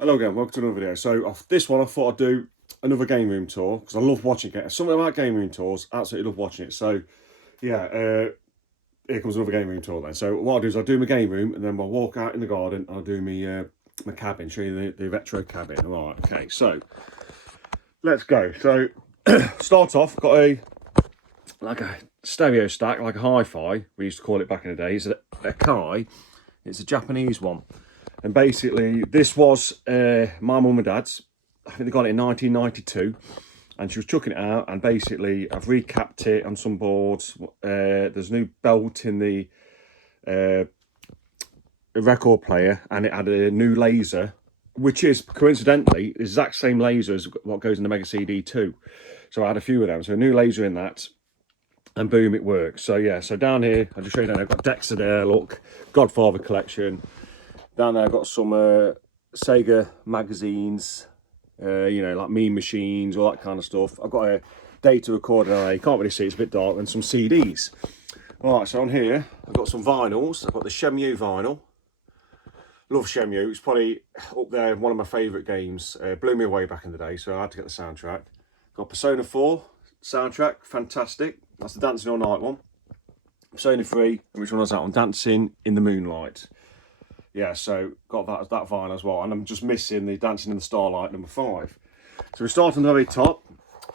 Hello again, welcome to another video. So off this one I thought I'd do another game room tour because I love watching it. Something about game room tours, absolutely love watching it. So yeah, here comes another game room tour then. So what I'll do is I'll do my game room and then I'll walk out in the garden and I'll do my cabin, show you the retro cabin. Alright, okay, so let's go. So start off, got a stereo stack, like a hi-fi, we used to call it back in the days, a Kai. It's a Japanese one. And basically, this was my mum and dad's. I think they got it in 1992. And she was chucking it out. And basically, I've recapped it on some boards. There's a new belt in the record player. And it had a new laser, which is, coincidentally, the exact same laser as what goes in the Mega CD 2. So I had a few of them. So a new laser in that. And boom, it works. So yeah, so down here, I'll just show you down. I've got Dexter there, look. Godfather collection. Down there I've got some Sega magazines, you know, like Mean Machines, all that kind of stuff. I've got a data recorder there, you can't really see, it's a bit dark, and some CDs. Alright, so on here, I've got some vinyls. I've got the Shenmue vinyl. Love Shenmue, it's probably up there, one of my favourite games. Blew me away back in the day, so I had to get the soundtrack. Got Persona 4 soundtrack, fantastic. That's the Dancing All Night one. Persona 3, and which one was that one? Dancing in the Moonlight. Yeah, so got that vinyl as well, and I'm just missing the Dancing in the Starlight number 5. So we start on the very top.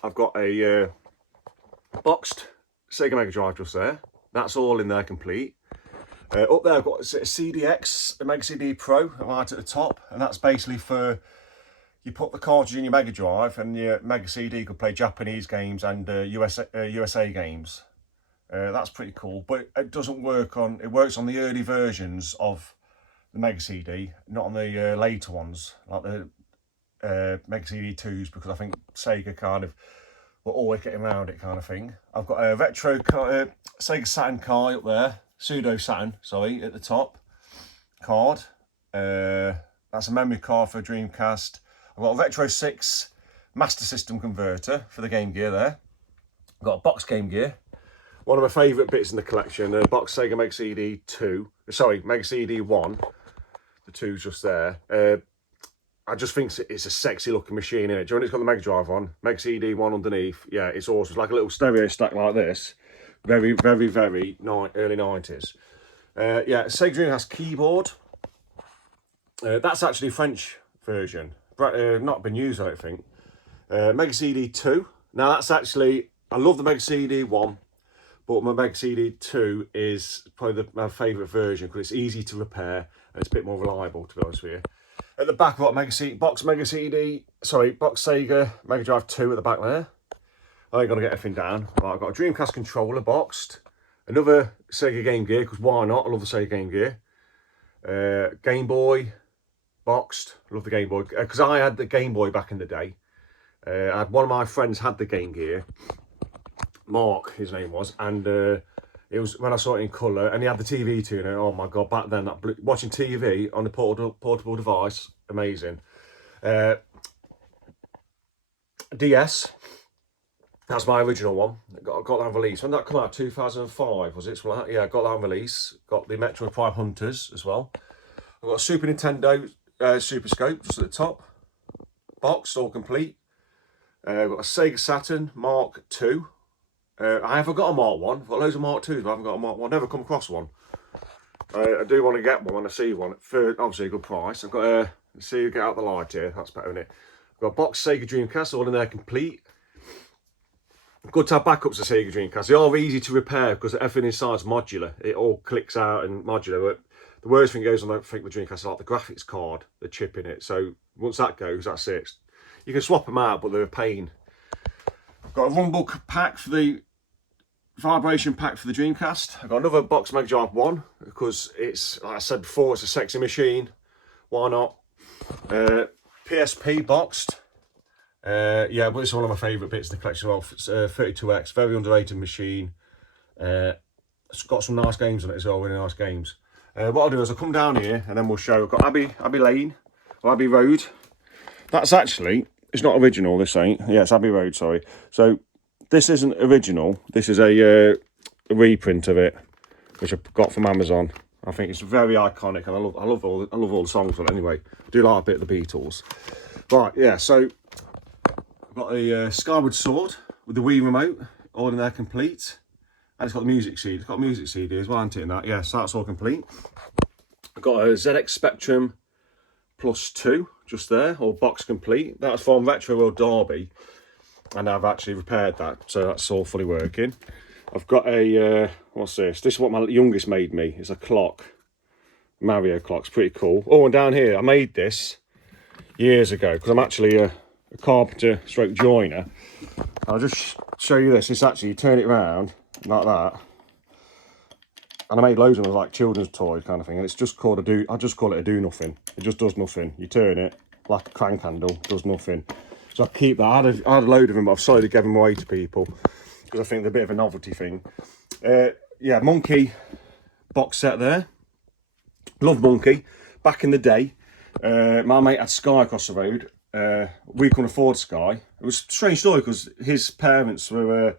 I've got a boxed Sega Mega Drive just there. That's all in there complete. Up there I've got a CDX, a Mega CD Pro, right at the top, and that's basically for, you put the cartridge in your Mega Drive and your Mega CD could play Japanese games and USA games. That's pretty cool, but it doesn't work on, it works on the early versions of the Mega CD, not on the later ones, like the Mega CD 2s, because I think Sega kind of were always getting around it kind of thing. I've got a retro Sega Saturn card up there, pseudo Saturn, sorry, at the top card. That's a memory card for a Dreamcast. I've got a Retro 6 Master System converter for the Game Gear there. I've got a box Game Gear. One of my favourite bits in the collection, the box Sega Mega CD 2, sorry, Mega CD 1. The 2's just there. I just think it's a sexy looking machine, innit? Do you know when it's got the Mega Drive on? Mega CD 1 underneath. Yeah, it's awesome. It's like a little stereo stack like this. Very, very, very early 90s. Yeah, Sega Dreamcast keyboard. That's actually a French version. Not been used, I don't think. Mega CD 2. Now that's actually, I love the Mega CD 1. But my Mega CD 2 is probably my favourite version because it's easy to repair and it's a bit more reliable, to be honest with you. At the back, I've got box Sega Mega Drive 2 at the back there. I ain't going to get everything down. Right, I've got a Dreamcast controller boxed. Another Sega Game Gear, because why not? I love the Sega Game Gear. Game Boy boxed. I love the Game Boy. Because I had the Game Boy back in the day. I had one of my friends had the Game Gear. Mark, his name was, and it was when I saw it in colour, and he had the TV tuner. Oh my god! Back then, watching TV on the portable device, amazing. DS, that's my original one. Got that on release. When that come out, 2005 was it? Something like that? Yeah, got that on release. Got the Metroid Prime Hunters as well. I've got a Super Nintendo Super Scope just at the top, box all complete. I've got a Sega Saturn Mark II. I haven't got a Mark 1. I've got loads of Mark 2s, but I haven't got a Mark 1. I've never come across one. I do want to get one when I see one for obviously a good price. I've got a, see, get out the light here, that's better, isn't it? I've got a box Sega Dreamcast, all in there complete. Good to have backups of Sega Dreamcast. They are easy to repair because everything inside's modular. It all clicks out and modular. But the worst thing goes on, I think, with Dreamcast is like the graphics card, the chip in it. So once that goes, that's it. You can swap them out, but they're a pain. I've got a rumble pack for the vibration pack for the Dreamcast. I've got another box Mega Drive 1 because it's, like I said before, it's a sexy machine. Why not? PSP boxed. Yeah, but it's one of my favourite bits of the collection. Well, it's 32X, very underrated machine. It's got some nice games on it as well, really nice games. What I'll do is I'll come down here and then we'll show. I've got Abbey Lane, or Abbey Road. That's actually, it's not original, this ain't. Yeah, it's Abbey Road, sorry. So this isn't original. This is a reprint of it, which I got from Amazon. I think it's very iconic, and I love all the songs on it anyway. I do like a bit of the Beatles. Right, yeah. So I've got a Skyward Sword with the Wii remote, all in there complete, and it's got the music CD. It's got a music CD as well, hasn't it? In that, yeah. So that's all complete. I've got a ZX Spectrum Plus 2 just there, all box complete. That was from Retro World Derby, and I've actually repaired that, so that's all fully working. I've got a what's this? This is what my youngest made me. It's a clock, Mario clock. It's pretty cool. Oh, and down here I made this years ago because I'm actually a carpenter stroke joiner. I'll just show you this. It's actually, you turn it around like that, and I made loads of them like children's toys kind of thing, and it's just called I just call it a do nothing. It just does nothing. You turn it like a crank handle, does nothing. So I keep that. I had a load of them, but I've slowly given them away to people because I think they're a bit of a novelty thing. Yeah, Monkey box set there. Love Monkey. Back in the day, my mate had Sky across the road. We couldn't afford Sky. It was a strange story because his parents were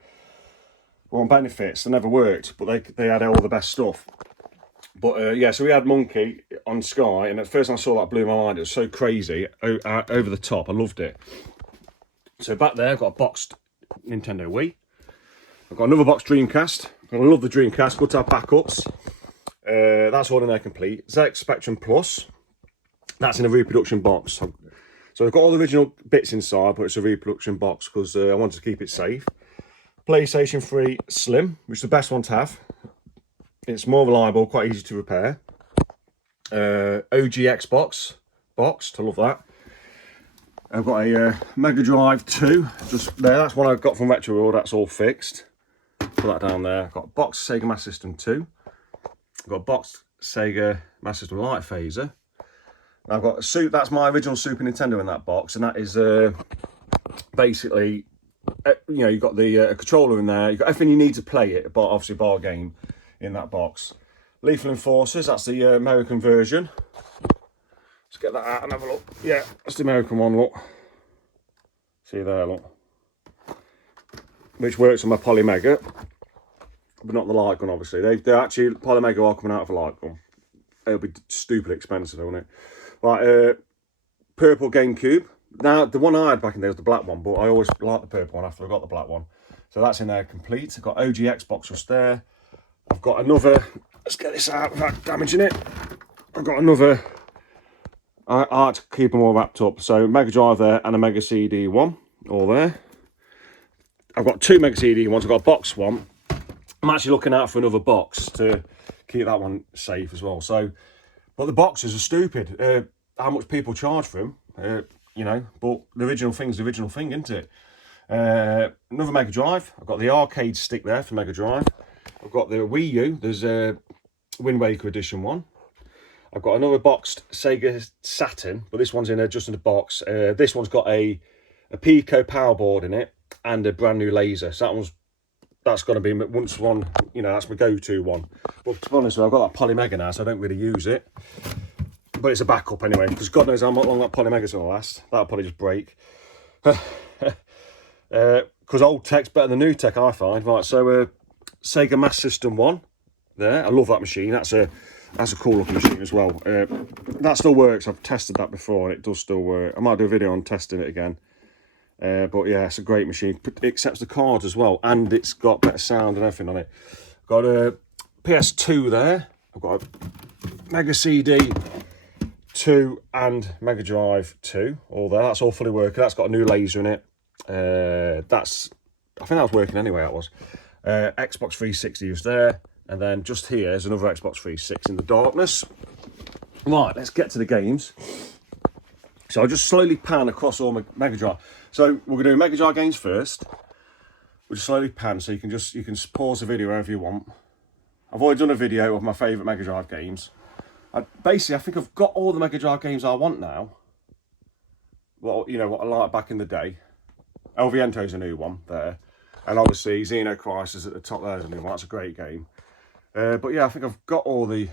on benefits. They never worked, but they had all the best stuff. But yeah, so we had Monkey on Sky, and at first I saw that, blew my mind. It was so crazy, over the top. I loved it. So back there, I've got a boxed Nintendo Wii. I've got another box Dreamcast. I love the Dreamcast, good to have backups. That's all in there complete. ZX Spectrum Plus. That's in a reproduction box. So I've got all the original bits inside, but it's a reproduction box because I wanted to keep it safe. PlayStation 3 Slim, which is the best one to have. It's more reliable, quite easy to repair. OG Xbox boxed, I love that. I've got a Mega Drive 2 just there. That's one I got from Retro World. That's all fixed. Put that down there. I've got a boxed Sega Master System 2. I've got a boxed Sega Master System Light Phaser. I've got a suit. That's my original Super Nintendo in that box, and that is basically, you know, you've got the controller in there. You've got everything you need to play it, but obviously bar game in that box. Lethal Enforcers. That's the American version. Let's get that out and have a look. Yeah, that's the American one, look. See there, look. Which works on my Polymega, but not the light gun, obviously. They're actually, Polymega are coming out of a light gun. It'll be stupid expensive, won't it? Right, purple GameCube. Now, the one I had back in there was the black one, but I always liked the purple one after I got the black one. So that's in there complete. I've got OG Xbox just there. I've got another, let's get this out without damaging it. I've got another, I like to keep them all wrapped up. So Mega Drive there and a Mega CD one, all there. I've got two Mega CD ones. I've got a box one. I'm actually looking out for another box to keep that one safe as well. So, but the boxes are stupid. How much people charge for them, you know, but the original thing's the original thing, isn't it? Another Mega Drive. I've got the arcade stick there for Mega Drive. I've got the Wii U. There's a Wind Waker Edition one. I've got another boxed Sega Saturn, but this one's just in a box. This one's got a Pico power board in it and a brand new laser. So that's going to be once one, you know, that's my go-to one. But to be honest, I've got that Polymega now, so I don't really use it. But it's a backup anyway, because God knows how long that Polymega's going to last. That'll probably just break. Because old tech's better than new tech, I find. Right, so Sega Master System 1 there. I love that machine. That's a cool looking machine as well. That still works. I've tested that before and it does still work. I might do a video on testing it again. But yeah, it's a great machine. It accepts the cards as well, and it's got better sound and everything on it. Got a PS2 there. I've got a Mega CD 2 and Mega Drive 2 all there. That's all fully working. That's got a new laser in it. I think that was working anyway. That was Xbox 360 was there, and then just here is another Xbox 360 in the darkness. Right, let's get to the games. So I'll just slowly pan across all my Mega Drive. So we're going to do Mega Drive games first. We'll just slowly pan, so you can pause the video wherever you want. I've already done a video of my favourite Mega Drive games. I think I've got all the Mega Drive games I want now. Well, you know, what I liked back in the day. El Viento's a new one there. And obviously Xeno Crisis at the top there's a new one. That's a great game. But yeah, I think I've got all the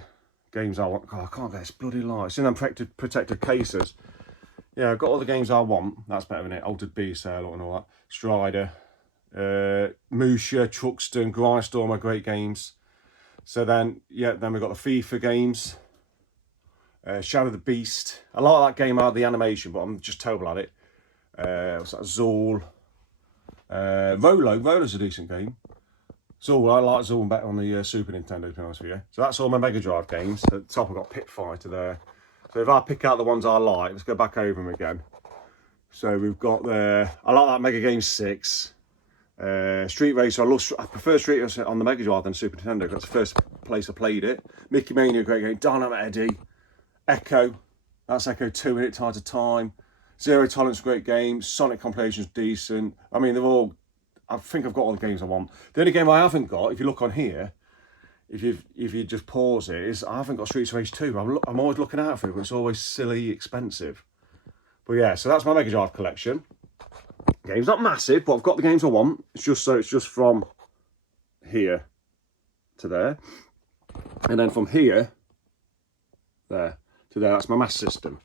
games I want. God, I can't get this bloody light. It's in them protected cases. Yeah, I've got all the games I want. That's better than it. Altered Beast there, and all that. Strider, Musha, Truxton, Grindstorm are great games. So then, yeah, then we've got the FIFA games. Shadow the Beast. I like that game out of the animation, but I'm just terrible at it. What's that? Zool. Rollo's a decent game. Zool, I like Zool better on the Super Nintendo, to be honest with you. So that's all my Mega Drive games. At the top I've got Pit Fighter there. So if I pick out the ones I like, let's go back over them again. So we've got I like that Mega Game 6. Street Racer, I prefer Street Racer on the Mega Drive than Super Nintendo. That's the first place I played it. Mickey Mania, great game. Dynamite Eddie. Echo. That's Echo 2 in it, Time to Time. Zero Tolerance, great game. Sonic Compilation's decent. I mean, they're all... I think I've got all the games I want. The only game I haven't got, if you look on here, if you just pause it, is I haven't got Streets of Rage 2. I'm always looking out for it, but it's always silly expensive. But yeah, so that's my Mega Drive collection. Game's not massive, but I've got the games I want. It's just from here to there. And then from here, there to there, that's my Master System.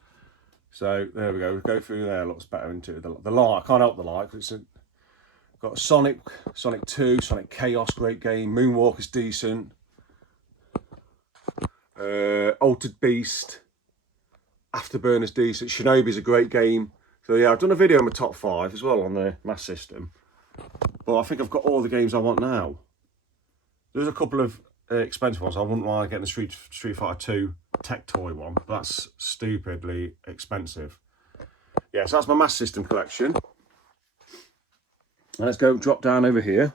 So there we go, we'll go through there, looks better into it. The light, I can't help the light, because it's got Sonic 2, Sonic Chaos, great game. Moonwalker's decent. Altered Beast. Afterburner's decent. Shinobi's a great game. So yeah, I've done a video on my top 5 as well on the Master System. But I think I've got all the games I want now. There's a couple of expensive ones. I wouldn't mind getting the Street Fighter 2 Tech Toy one. But that's stupidly expensive. Yeah, so that's my Master System collection. Let's go drop down over here.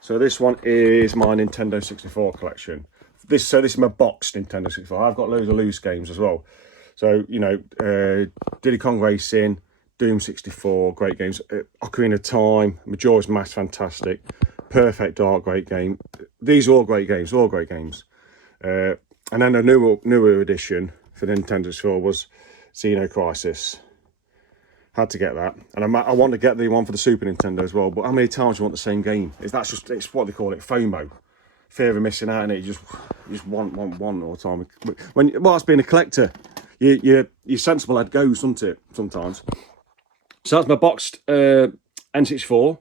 So this one is my Nintendo 64 collection. This is my boxed Nintendo 64. I've got loads of loose games as well. So, you know, Diddy Kong Racing, Doom 64, great games. Ocarina of Time, Majora's Mask, fantastic. Perfect Dark, great game. These are all great games, And then a newer edition for the Nintendo 64 was Xeno Crisis. Had to get that, and I want to get the one for the Super Nintendo as well. But how many times do you want the same game? It's what they call it, FOMO, fear of missing out, and you just want one all the time. It's being a collector, your sensible head goes, doesn't it? Sometimes. So that's my boxed N64,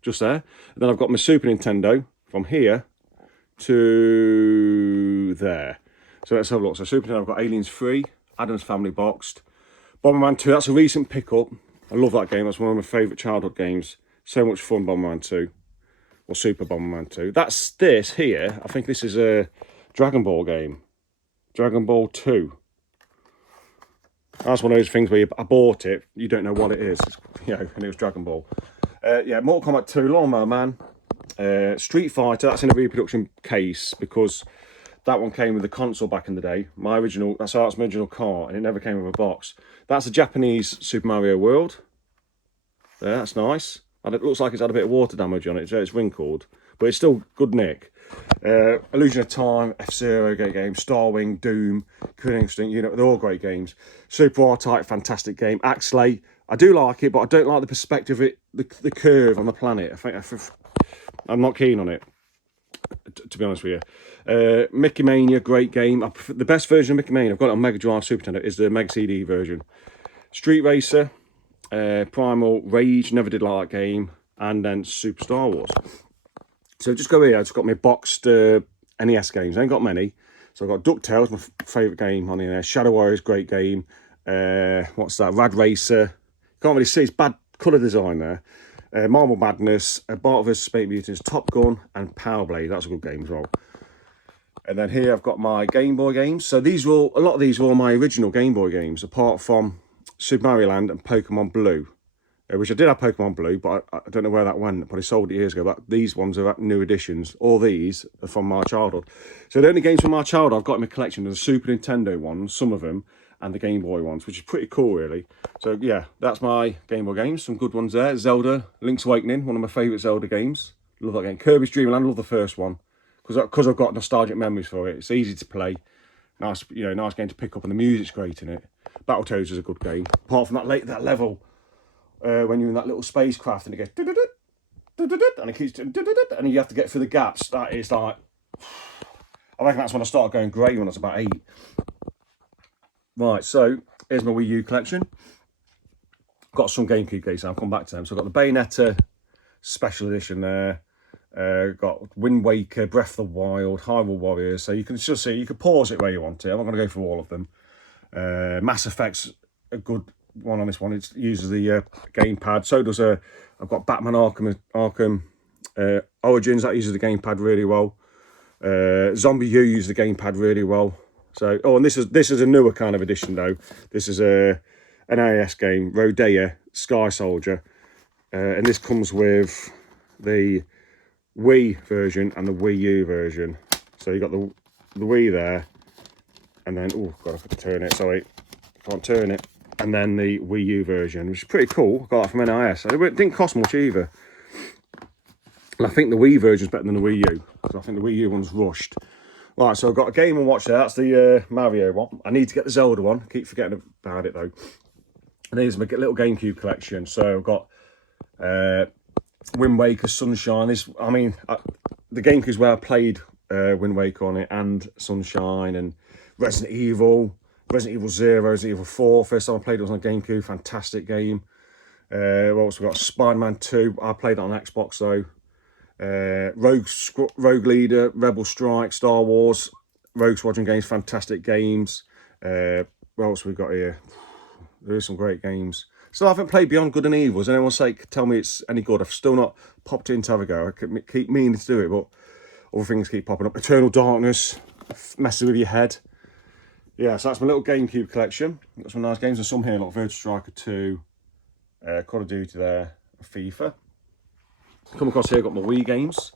just there. And then I've got my Super Nintendo from here to there. So let's have a look. So Super Nintendo, I've got Aliens 3, Addams Family boxed. Bomberman 2, that's a recent pickup. I love that game. That's one of my favourite childhood games. So much fun, Bomberman 2. Or Super Bomberman 2. That's this here. I think this is a Dragon Ball game. Dragon Ball 2. That's one of those things where I bought it, you don't know what it is. You know, and it was Dragon Ball. Yeah, Mortal Kombat 2, Lawnmower Man. Street Fighter, that's in a reproduction case because that one came with the console back in the day. My original car, and it never came with a box. That's a Japanese Super Mario World. There, that's nice. And it looks like it's had a bit of water damage on it, so it's wrinkled. But it's still good nick. Illusion of Time, F-Zero, great game. Starwing, Doom, Killing Instinct, you know, they're all great games. Super R-Type, fantastic game. Axley, I do like it, but I don't like the perspective of it, the curve on the planet. I'm not keen on it, to be honest with you. Mickey Mania, great game. The best version of Mickey Mania, I've got it on Mega Drive Super Nintendo, is the Mega CD version. Street Racer, Primal Rage, never did like that game, and then Super Star Wars. So just go here, I've just got my boxed NES games. I ain't got many. So I've got DuckTales, my favourite game on there. Shadow Warriors, great game. What's that? Rad Racer. Can't really see, it's bad colour design there. Marble Madness, Bart vs. Space Mutants, Top Gun, and Power Blade. That's a good game as well. And then here I've got my Game Boy games. So a lot of these were all my original Game Boy games, apart from Super Mario Land and Pokemon Blue, which I did have Pokemon Blue, but I don't know where that went. I probably sold it years ago. But these ones are new editions. All these are from my childhood. So the only games from my childhood I've got in my collection are the Super Nintendo ones, some of them, and the Game Boy ones, which is pretty cool, really. So yeah, that's my Game Boy games. Some good ones there. Zelda, Link's Awakening, one of my favourite Zelda games. Love that game. Kirby's Dream Land, love the first one, because I've got nostalgic memories for it. It's easy to play. Nice, you know, nice game to pick up, and the music's great in it. Battletoads is a good game. Apart from that level, when you're in that little spacecraft and it goes, and it keeps, and you have to get through the gaps. That is like, I reckon that's when I started going grey when I was about 8. Right, so here's my Wii U collection. Got some GameCube games, I'll come back to them. So I've got the Bayonetta Special Edition there. Got Wind Waker, Breath of the Wild, Hyrule Warriors. So you can just see, you can pause it where you want to. I'm not going to go through all of them. Mass Effect's a good one on this one. It uses the gamepad. So does I've got Batman Arkham Origins, that uses the gamepad really well. Zombie U uses the gamepad really well. So, and this is a newer kind of edition though. This is an NES game, Rodea Sky Soldier, and this comes with the Wii version and the Wii U version. So you got the Wii there, and then God, I could turn it. Sorry, can't turn it. And then the Wii U version, which is pretty cool. Got that from NIS. It didn't cost much either. And I think the Wii version is better than the Wii U. So I think the Wii U one's rushed. Right, so I've got a Game & Watch there. That's the Mario one. I need to get the Zelda one. I keep forgetting about it though. And here's my little GameCube collection. So I've got Wind Waker, Sunshine. The GameCube's where I played Wind Waker on it, and Sunshine, and Resident Evil 0, Resident Evil 4. First time I played it was on GameCube. Fantastic game. What else we got? Spider-Man 2. I played it on Xbox though. Rogue Leader, Rebel Strike, Star Wars, Rogue Squadron games, fantastic games. What else we got here? There is some great games. Still haven't played Beyond Good and Evil. Does anyone tell me it's any good? I've still not popped in to have a go. I keep meaning to do it, but other things keep popping up. Eternal Darkness, messing with your head. Yeah, so that's my little GameCube collection. Got some nice games, and some here, like Virtua Striker 2, Call of Duty there, FIFA. Come across here, got my Wii games.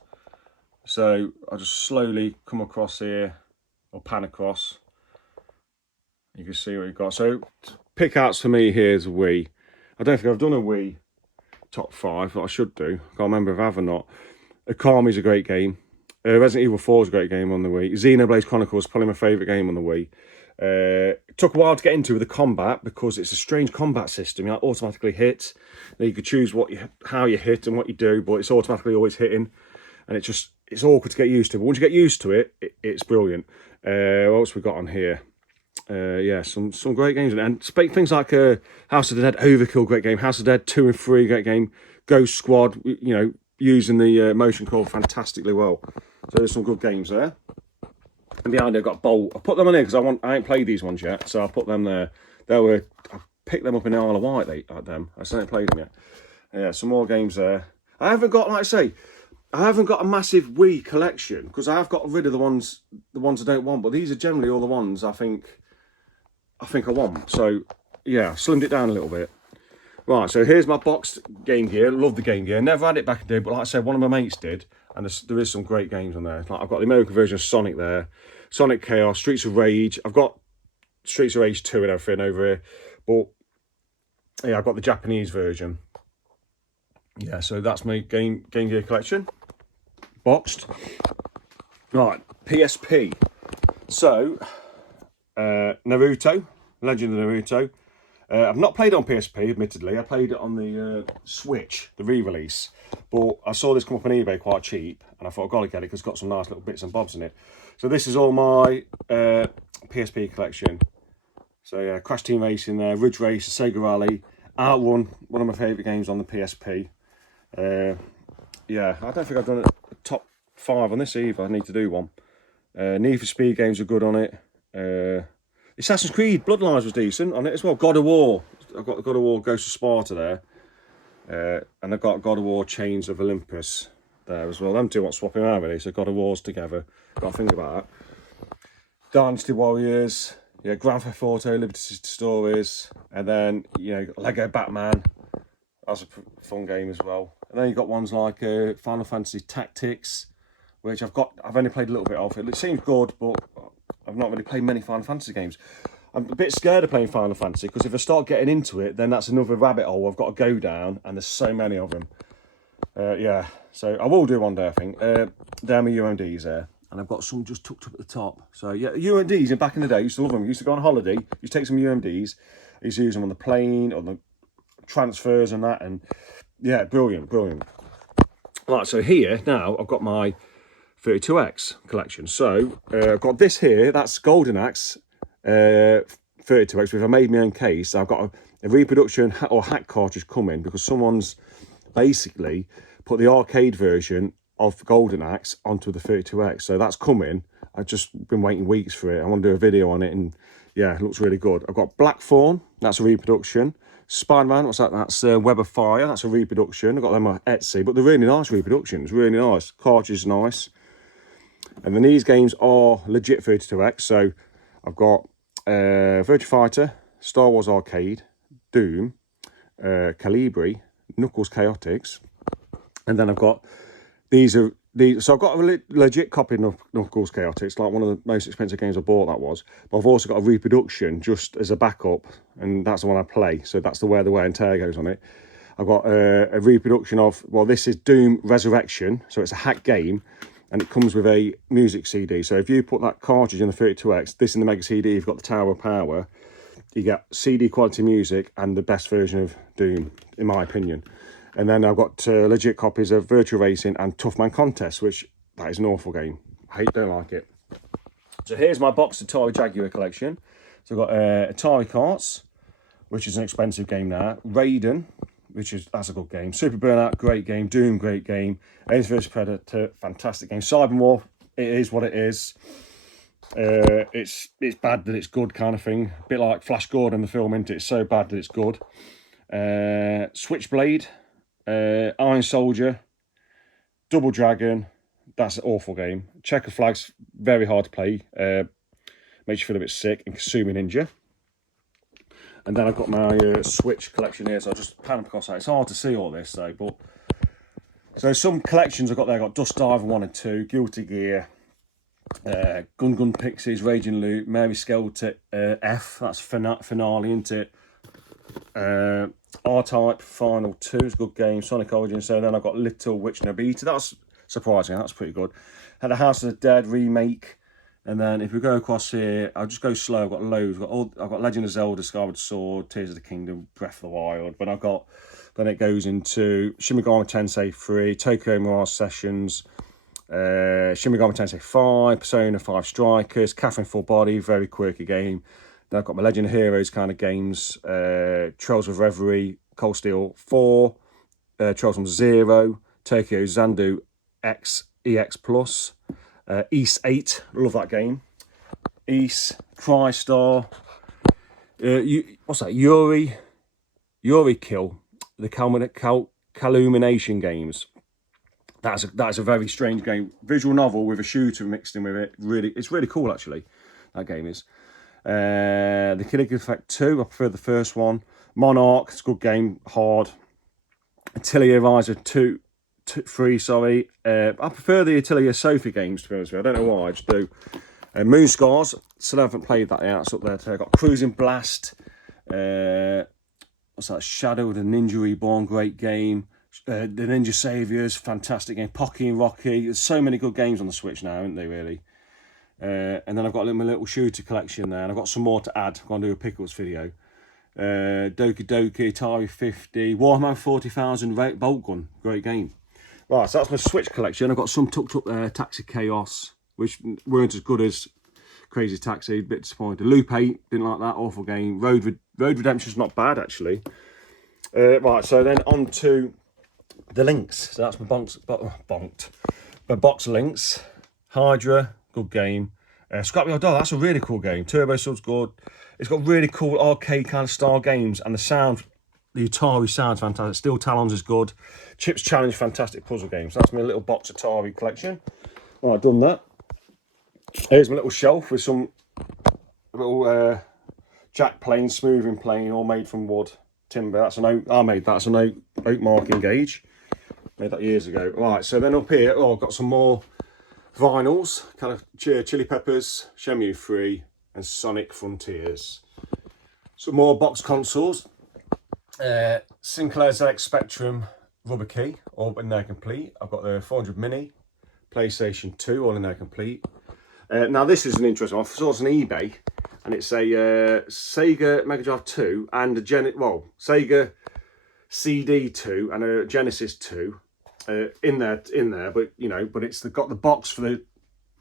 So I'll just slowly come across here, or pan across. You can see what you've got. So pick outs for me here is a Wii. I don't think I've done a Wii top 5, but I should do. Can't remember if I have or not. Akami's a great game. Resident Evil 4 is a great game on the Wii. Xenoblade Chronicles is probably my favourite game on the Wii. It took a while to get into with the combat because it's a strange combat system. You automatically hit. Now you could choose how you hit and what you do, but it's automatically always hitting, and it's awkward to get used to. But once you get used to it, it's brilliant. What else we got on here? Yeah, some great games, and things like House of the Dead Overkill, great game. House of the Dead 2 and 3, great game. Ghost Squad, using the motion control fantastically well. So there's some good games there. And behind there, I've got Bolt. I put them on here because I ain't played these ones yet, so I put them there. I picked them up in the Isle of Wight. I still haven't played them yet. Yeah, some more games there. I haven't got, like I say, I haven't got a massive Wii collection because I have got rid of the ones I don't want. But these are generally all the ones I think I want. So yeah, slimmed it down a little bit. Right, so here's my boxed Game Gear. Love the Game Gear. Never had it back in the day, but like I said, one of my mates did. And there is some great games on there. Like I've got the American version of Sonic there. Sonic Chaos, Streets of Rage. I've got Streets of Rage 2 and everything over here. But yeah, I've got the Japanese version. Yeah, so that's my Game Gear collection. Boxed. Right, PSP. So, Naruto. Legend of Naruto. I've not played it on PSP, admittedly. I played it on the Switch, the re-release. But I saw this come up on eBay quite cheap, and I thought I've got to get it because it's got some nice little bits and bobs in it. So this is all my PSP collection. So yeah, Crash Team Racing there, Ridge Race, Sega Rally, Outrun, one of my favourite games on the PSP. Yeah, I don't think I've done a top 5 on this either. I need to do one. Need for Speed games are good on it. Assassin's Creed Bloodlines was decent on it as well. God of War. I've got God of War Ghost of Sparta there. And I've got God of War Chains of Olympus there as well. Them two want swapping around really, so God of War's together. Got to think about that. Dynasty Warriors. Yeah, Grand Theft Auto, Liberty City Stories. And then, Lego Batman. That's a fun game as well. And then you've got ones like Final Fantasy Tactics, which I've only played a little bit of. It seems good, but I've not really played many Final Fantasy games. I'm a bit scared of playing Final Fantasy because if I start getting into it, then that's another rabbit hole I've got to go down, and there's so many of them. Yeah, so I will do one day, I think. Down my UMDs there, and I've got some just tucked up at the top. So yeah, UMDs, and back in the day, I used to love them. I used to go on holiday, used to take some UMDs, I used to use them on the plane, on the transfers and that, and yeah, brilliant. Right, so here, now, I've got my 32X collection. So I've got this here, that's Golden Axe 32X, which I made my own case. I've got a reproduction or hack cartridge coming because someone's basically put the arcade version of Golden Axe onto the 32X. So that's coming. I've just been waiting weeks for it. I want to do a video on it, and yeah, it looks really good. I've got Blackthorn, that's a reproduction. Spider-Man, what's that? That's Web of Fire, that's a reproduction. I've got them on Etsy, but they're really nice reproductions, really nice. Cartridge is nice. And then these games are legit 32X. So I've got Virtua Fighter, Star Wars Arcade, Doom, Calibri, Knuckles Chaotix, and then I've got so I've got a legit copy of Knuckles Chaotix, like one of the most expensive games I bought, that was. But I've also got a reproduction just as a backup, and that's the one I play. So that's the wear and tear goes on it. I've got a reproduction of, well, this is Doom Resurrection, so it's a hack game, and it comes with a music CD. So if you put that cartridge in the 32X, this in the Mega CD, you've got the Tower of Power, you get CD quality music and the best version of Doom, in my opinion. And then I've got legit copies of Virtua Racing and Tough Man Contest, which that is an awful game. Don't like it. So here's my box Atari Jaguar collection. So I've got Atari Karts, which is an expensive game now. Raiden, that's a good game. Super Burnout, great game. Doom, great game. Aliens vs Predator, fantastic game. Cyberwar, it is what it is. It's bad that it's good kind of thing. A bit like Flash Gordon, the film, isn't it? It's so bad that it's good. Switchblade, Iron Soldier, Double Dragon, that's an awful game. Checker Flag's very hard to play. Makes you feel a bit sick. And Kasumi Ninja. And then I've got my Switch collection here, so I'll just pan across that. It's hard to see all this though, but so some collections I've got there. I've got Dust Diver 1 and 2, Guilty Gear, Gun Pixies, Raging Loot, Mary Skelter F, that's finale, isn't it? R-Type Final 2 is a good game. Sonic Origins. So then I've got Little Witch Nobita. That's surprising. That's pretty good. Had a House of the Dead remake. And then if we go across here, I'll just go slow. I've got loads. I've got Legend of Zelda, Skyward Sword, Tears of the Kingdom, Breath of the Wild. But then it goes into Shin Megami Tensei 3, Tokyo Mirage Sessions, Shin Megami Tensei 5, Persona 5 Strikers, Catherine Full Body, very quirky game. Then I've got my Legend of Heroes kind of games, Trails of Reverie, Cold Steel 4, Trails from Zero, Tokyo Zandu X EX Plus, East 8, love that game. East, TriStar, what's that? Yuri Kill, the Calumination games. That's a very strange game. Visual novel with a shooter mixed in with it. It's really cool actually. That game is. The Killing Effect 2, I prefer the first one. Monarch, it's a good game, hard. Atelier Riser 3, sorry. I prefer the Atelier Sophie games, to be honest with you. I don't know why, I just do. Moon Scars, still haven't played that yet. It's up there too. I've got Cruising Blast. What's that? Shadow of the Ninja Reborn, great game. The Ninja Saviors, fantastic game. Pocky and Rocky. There's so many good games on the Switch now, aren't they, really? And then I've got my little shooter collection there, and I've got some more to add. I'm going to do a Pickles video. Doki Doki, Atari 50, Warhammer 40,000 Bolt Gun, great game. Right, so that's my Switch collection. I've got some tucked up there, Taxi Chaos, which weren't as good as Crazy Taxi, a bit disappointed. Loop 8, didn't like that, awful game. Road Redemption's not bad, actually. Right, so then on to the links. So that's my box links. Hydra, good game. Scrapyard Doll, that's a really cool game. Turbo Sub's good. It's got really cool arcade kind of style games, and the Atari sound's fantastic. Steel Talons is good. Chips Challenge, fantastic puzzle games. So that's my little box Atari collection. Right, I've done that. Here's my little shelf with some little jack plane, smoothing plane, all made from wood, timber. That's an oak. I made that. That's an oak marking gauge. Made that years ago. Right, so then up here, I've got some more vinyls, kind of Chili Peppers, Shenmue 3, and Sonic Frontiers. Some more box consoles. Sinclair ZX Spectrum Rubber Key, all in there complete. I've got the 400 Mini, PlayStation 2, all in there complete. Now this is an interesting one. I saw it on eBay, and it's a Sega Mega Drive 2 and a Sega CD 2 and a Genesis 2 in there, but it's got the box for the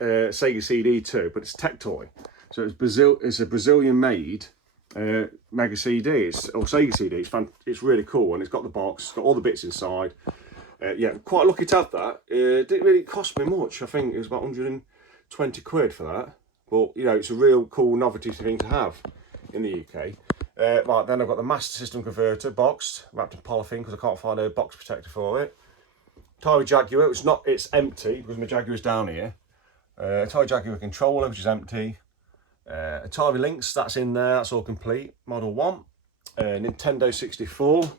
Sega CD 2, but it's Tectoy, so it's a Brazilian made Mega CD, or Sega CD. It's really cool, and it's got the box, it's got all the bits inside. Yeah, quite lucky to have that. It didn't really cost me much. I think it was about 120 quid for that. But, you know, it's a real cool novelty thing to have in the UK. Right, then I've got the Master System converter boxed, wrapped in polythene because I can't find a box protector for it. Atari Jaguar, it's empty because my Jaguar's down here. Atari Jaguar controller, which is empty. Atari Lynx, that's in there, that's all complete. Model 1. Nintendo 64,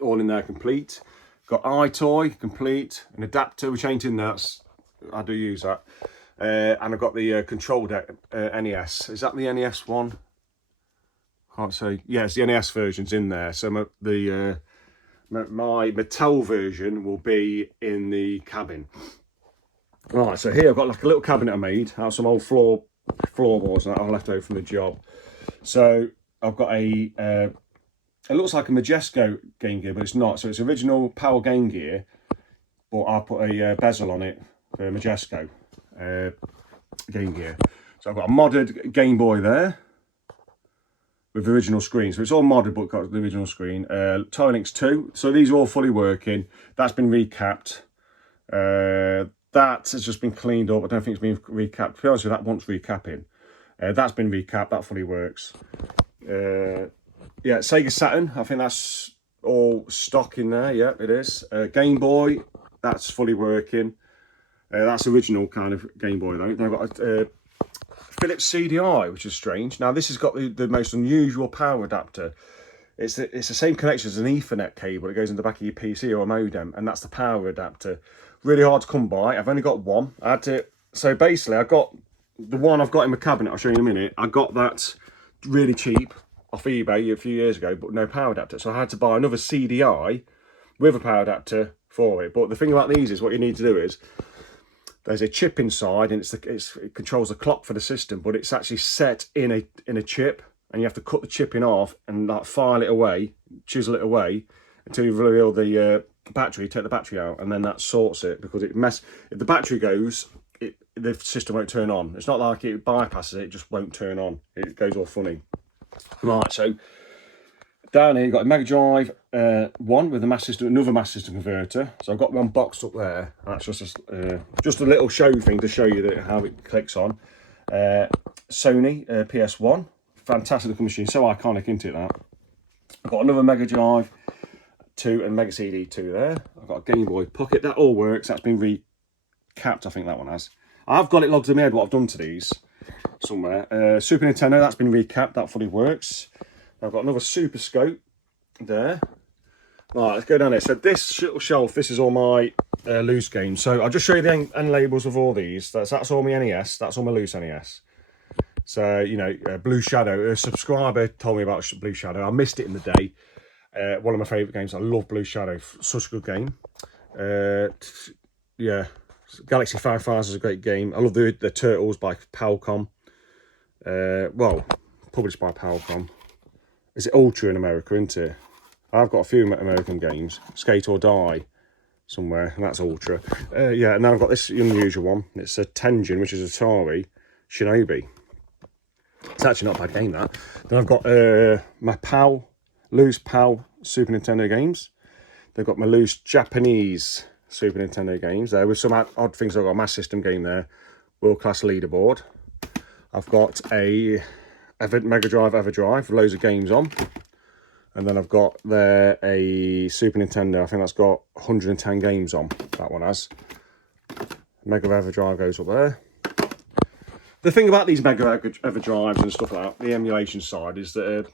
all in there complete. Got iToy, complete. An adapter, which ain't in there, I do use that. And I've got the control deck NES. Is that the NES one? Can't say. Yeah, it's the NES version's in there. So my Mattel version will be in the cabin. Right, so here I've got like a little cabinet I made out of some old floorboards that I left over from the job. So I've got it looks like a Majesco Game Gear, but it's not. So it's original Power Game Gear, but I put a bezel on it for Majesco Game Gear. So I've got a modded Game Boy there with the original screen. So it's all modded, but got the original screen. Atari Lynx 2. So these are all fully working. That's been recapped. That has just been cleaned up. I don't think it's been recapped. To be honest with you, that wants recapping. That's been recapped. That fully works. Yeah, Sega Saturn. I think that's all stock in there. Yeah, it is. Game Boy. That's fully working. That's original kind of Game Boy though. Then I've got a Philips CDI, which is strange. Now this has got the most unusual power adapter. It's the same connection as an Ethernet cable. It goes in the back of your PC or a modem, and that's the power adapter. Really hard to come by. I've only got one. So basically, I got the one I've got in my cabinet. I'll show you in a minute. I got that really cheap off eBay a few years ago, but no power adapter. So I had to buy another CDI with a power adapter for it. But the thing about these is, what you need to do is, there's a chip inside, and it controls the clock for the system, but it's actually set in a chip, and you have to cut the chip in half and like file it away, chisel it away until you reveal the battery. Take the battery out, and then that sorts it, because if the battery goes, the system won't turn on. It's not like it bypasses it just won't turn on. It goes all funny. Right, so down here you've got a Mega Drive 1 with another Master System converter. So I've got one boxed up there. That's just a little show thing to show you how it clicks on. Sony PS1, fantastic looking machine, so iconic, isn't it, that? I've got another Mega Drive 2 and Mega CD 2 there. I've got a Game Boy Pocket, that all works. That's been recapped, I think that one has. I've got it logged in my head what I've done to these somewhere. Super Nintendo, that's been recapped, that fully works. I've got another Super Scope there. Right, let's go down here. So this little shelf, this is all my loose games. So I'll just show you the end labels of all these. That's all my NES, that's all my loose NES. So, you know, Blue Shadow, a subscriber told me about Blue Shadow. I missed it in the day. One of my favourite games. I love Blue Shadow, such a good game. Yeah, Galaxy 5000 is a great game. I love the Turtles by Palcom. Well, published by Palcom. Is it Ultra in America, isn't it? I've got a few American games. Skate or Die somewhere, and that's Ultra. Yeah, and now I've got this unusual one. It's a Tengen, which is Atari Shinobi. It's actually not a bad game, that. Then I've got my loose PAL Super Nintendo games. They've got my loose Japanese Super Nintendo games there with some odd things. I've got a Master System game there, World Class Leaderboard. I've got a Mega Drive EverDrive with loads of games on. And then I've got there a Super Nintendo. I think that's got 110 games on. That one has. Mega EverDrive goes up there. The thing about these Mega EverDrives and stuff like that, the emulation side, is that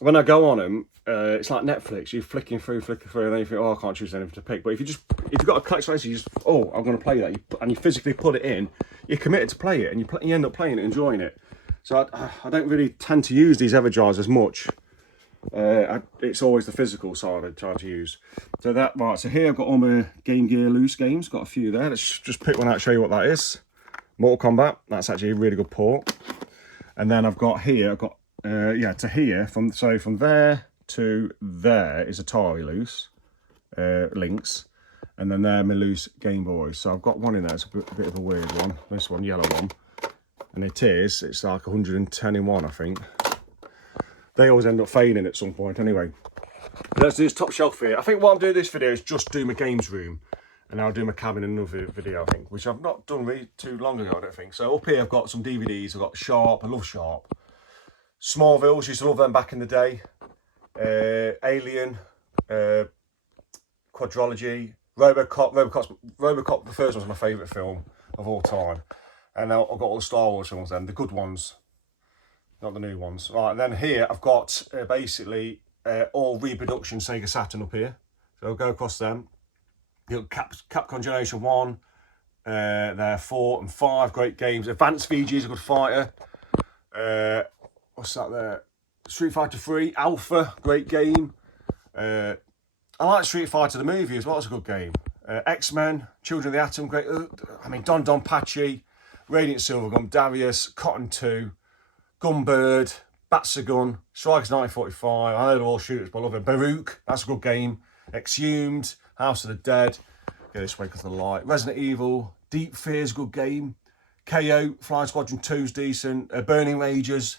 when I go on them, it's like Netflix. You're flicking through, and then you think, oh, I can't choose anything to pick. But if you've got a collection, you just, oh, I'm going to play that, and you physically put it in, you're committed to play it, and you end up playing it, enjoying it. So I don't really tend to use these EverDrives as much. It's always the physical side I try to use. So so here I've got all my Game Gear loose games. Got a few there. Let's just pick one out, show you what that is. Mortal Kombat. That's actually a really good port. And then I've got here. To here, from there to there is Atari loose links, and then there my loose Game Boy. So I've got one in there. It's a bit of a weird one. This one, yellow one, and it's like 110 in one, I think. They always end up fading at some point anyway. Let's do this top shelf here. I think what I'm doing this video is just do my games room. And I'll do my cabin in another video, I think, which I've not done really too long ago, I don't think. So up here I've got some DVDs. I've got Sharp, I love Sharp. Smallville, used to love them back in the day. Alien, Quadrology, Robocop, the first one's my favourite film of all time. And now I've got all the Star Wars films then, the good ones, not the new ones. Right, and then here I've got basically all reproduction Sega Saturn up here. So I'll go across them. You've got Capcom Generation 1, there 4 and 5, great games. Advanced VG is a good fighter. What's that there? Street Fighter 3, Alpha, great game. I like Street Fighter the movie as well, it's a good game. X-Men, Children of the Atom, great. I mean, Don Pachi, Radiant Silvergun, Darius, Cotton 2, Gunbird, Batsagun, Strikers 1945. I know they're all shooters, but I love it. Baruch, that's a good game. Exhumed, House of the Dead. Go this way because of the light. Resident Evil, Deep Fear's a good game. KO, Flying Squadron 2's decent. Burning Rangers,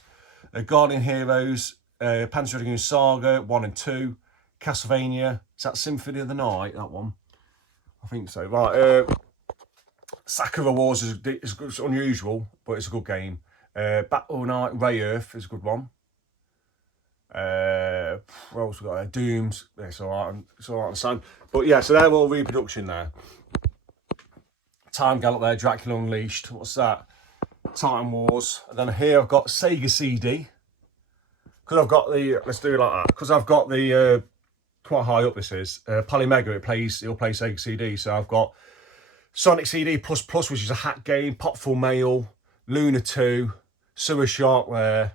Guardian Heroes, Panzer Dragoon Saga 1 and 2. Castlevania, is that Symphony of the Night, that one? I think so. Right, Sakura Wars is unusual, but it's a good game. Battle Knight Ray Earth is a good one. What else we got there? Dooms. Yeah, it's alright on the sun. But yeah, so they're all reproduction there. Time Gallop there, Dracula Unleashed. What's that? Titan Wars. And then here I've got Sega CD. Because I've got the, let's do it like that. Because I've got the, quite high up this is, Polymega, it'll play Sega CD. So I've got Sonic CD++, which is a hack game, Potful Mail, Luna 2, Sewer Shark there.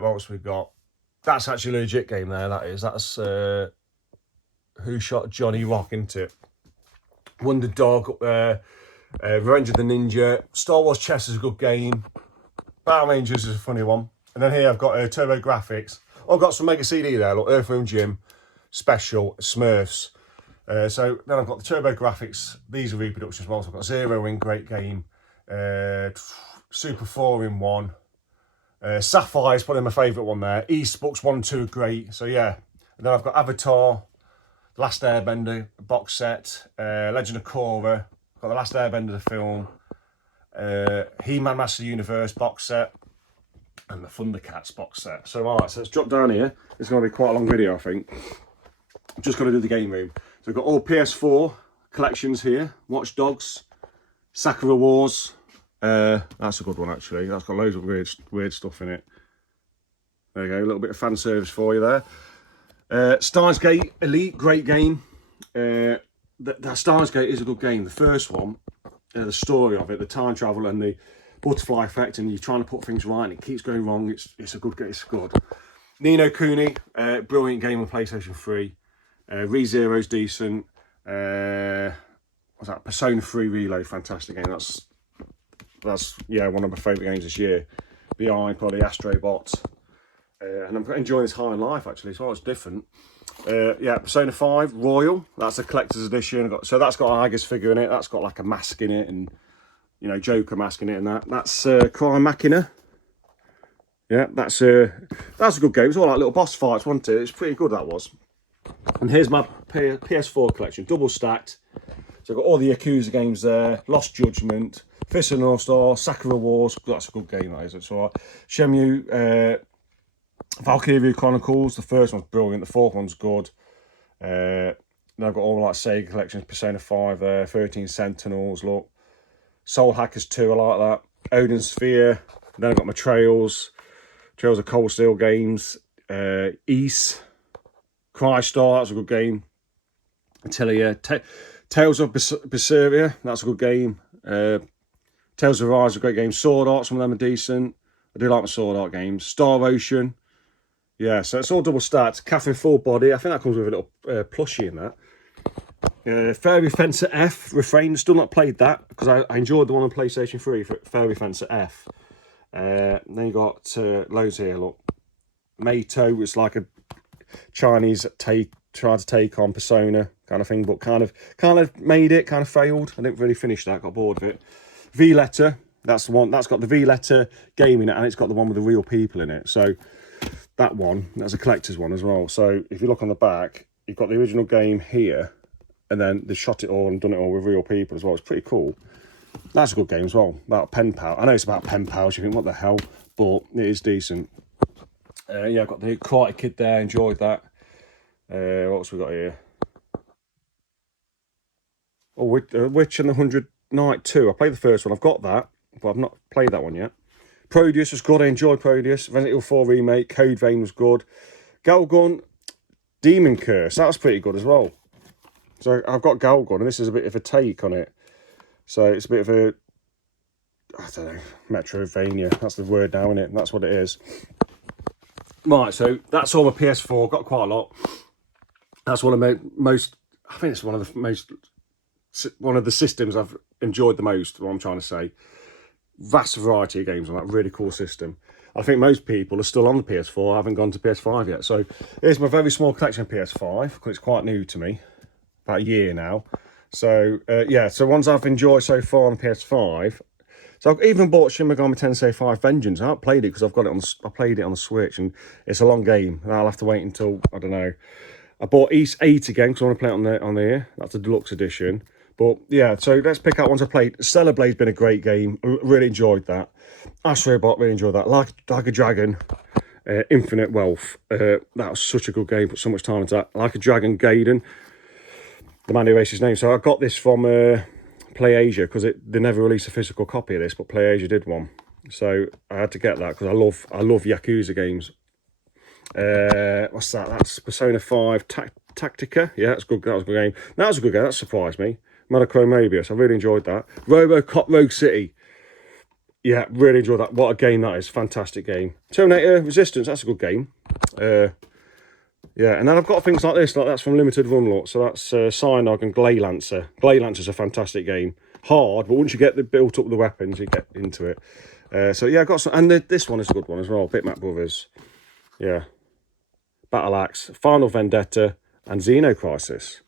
What else we got? That's actually a legit game there, that is. That's Who Shot Johnny Rock, isn't it? Wonder Dog up there. Revenge of the Ninja. Star Wars Chess is a good game. Power Rangers is a funny one. And then here I've got Turbo Graphics. Oh, I've got some Mega CD there. Look, Earthworm Jim, Special, Smurfs. So then I've got the Turbo Graphics. These are reproductions as well. So I've got Zero Wing, great game. Super 4-in-1. Sapphire is probably my favourite one there. East Books 1 and 2 are great. So yeah. And then I've got Avatar, The Last Airbender box set, Legend of Korra. I've got The Last Airbender the film, He-Man Master of the Universe box set, and the Thundercats box set. So alright, so let's drop down here. It's going to be quite a long video, I think. I'm just going to do the game room. So we've got all PS4 collections here. Watch Dogs, Sakura Wars. That's a good one actually. That's got loads of weird stuff in it. There you go, a little bit of fan service for you there. Steins Gate Elite, great game. That Steins Gate is a good game. The first one, the story of it, the time travel and the butterfly effect, and you're trying to put things right and it keeps going wrong. It's a good game. It's good. Ni no Kuni, brilliant game on PlayStation 3. ReZero's decent. What's that? Persona 3 Reload, fantastic game. That's yeah, one of my favourite games this year. Behind probably Astrobot. And I'm enjoying this High in Life actually, so it's different. Yeah, Persona 5 Royal, that's a collector's edition. So that's got Iger's figure in it, that's got like a mask in it, and you know, Joker mask in it, and that's Crime Machina. Yeah, that's a good game. It's all like little boss fights, wasn't it? It's pretty good, that was. And here's my PS4 collection, double stacked. So I've got all the Yakuza games there, Lost Judgment, Fist of the North Star, Sakura Wars. That's a good game, that is. It's all right. Shenmue, Valkyria Chronicles. The first one's brilliant. The fourth one's good. Then I've got all like Sega collections, Persona 5 there, 13 Sentinels. Look, Soul Hackers 2. I like that. Odin Sphere. Then I've got my Trails of Cold Steel games. East, Crystar. That's a good game. Atelier. Tales of Berseria. That's a good game. Tales of Rise is a great game. Sword Art, some of them are decent. I do like my Sword Art games. Star Ocean. Yeah, so it's all double stacked. Catherine Full Body. I think that comes with a little plushie in that. Fairy Fencer F. Refrain. Still not played that because I enjoyed the one on PlayStation 3 for Fairy Fencer F. Then you got loads here. Look, Meito. It's like a Chinese tried to take on Persona kind of thing, but kind of made it, kind of failed. I didn't really finish that. Got bored of it. V-Letter. That's the one. That's got the V-Letter game in it, and it's got the one with the real people in it. So that one, that's a collector's one as well. So if you look on the back, you've got the original game here, and then they shot it all and done it all with real people as well. It's pretty cool. That's a good game as well, about pen pal. I know it's about pen pals, you think, what the hell? But it is decent. Yeah, I've got the Karate Kid there, enjoyed that. What else we got here? Oh, Witch and the 100 Night 2. I played the first one, I've got that, but I've not played that one yet. Prodeus was good, I enjoyed Prodeus. Resident Evil 4 Remake, Code Vein was good. Galgun, Demon Curse, that was pretty good as well. So I've got Galgun, and this is a bit of a take on it. So it's a bit of a, I don't know, Metrovania. That's the word now, isn't it? That's what it is. Right, so that's all my PS4. Got quite a lot. That's one of my most, I think it's one of the systems I've enjoyed the most, what I'm trying to say. Vast variety of games on that, really cool system. I think most people are still on the PS4, I haven't gone to PS5 yet. So here's my very small collection of PS5, because it's quite new to me. About a year now. So, yeah, so ones I've enjoyed so far on PS5. So I've even bought Shin Megami Tensei 5 Vengeance. I haven't played it because I've got it on. I played it on the Switch, and it's a long game. And I'll have to wait until, I don't know. I bought East 8 again because I want to play it on there. That's a deluxe edition. But yeah, so let's pick out ones I played. Stellar Blade's been a great game. I really enjoyed that. Astrobot, really enjoyed that. Like a Dragon, Infinite Wealth. That was such a good game. Put so much time into that. Like a Dragon, Gaiden. The man who erased his name. So I got this from PlayAsia because they never released a physical copy of this, but PlayAsia did one. So I had to get that because I love Yakuza games. What's that? That's Persona 5 Tactica. Yeah, that's good. That was a good game. That was a good game. That surprised me. Monochromabius. I really enjoyed that. RoboCop Rogue City. Yeah, really enjoyed that. What a game that is. Fantastic game. Terminator Resistance. That's a good game. Yeah, and then I've got things like this, like that's from Limited Run Lot. So that's Cynog and Glay Lancer. Glay Lancer's a fantastic game. Hard, but once you get built up the weapons, you get into it. So yeah, I've got some, and this one is a good one as well. Bitmap Brothers. Yeah. Battle Axe, Final Vendetta, and Xenocrisis.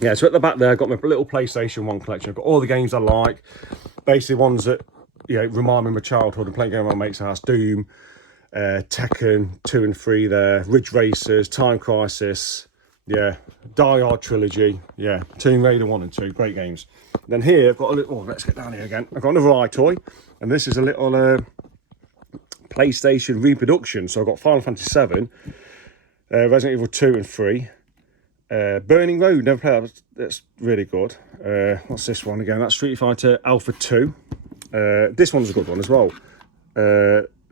Yeah, so at the back there, I've got my little PlayStation 1 collection. I've got all the games I like. Basically ones that, you know, remind me of my childhood and playing game at my mate's house. Doom, Tekken 2 and 3 there, Ridge Racers, Time Crisis, yeah, Die Hard Trilogy, yeah, Tomb Raider 1 and 2, great games. Then here I've got a little, let's get down here again, I've got another iToy, and this is a little PlayStation reproduction. So I've got Final Fantasy 7, Resident Evil 2 and 3, Burning Road, never played that, that's really good. What's this one again? That's Street Fighter Alpha 2. This one's a good one as well.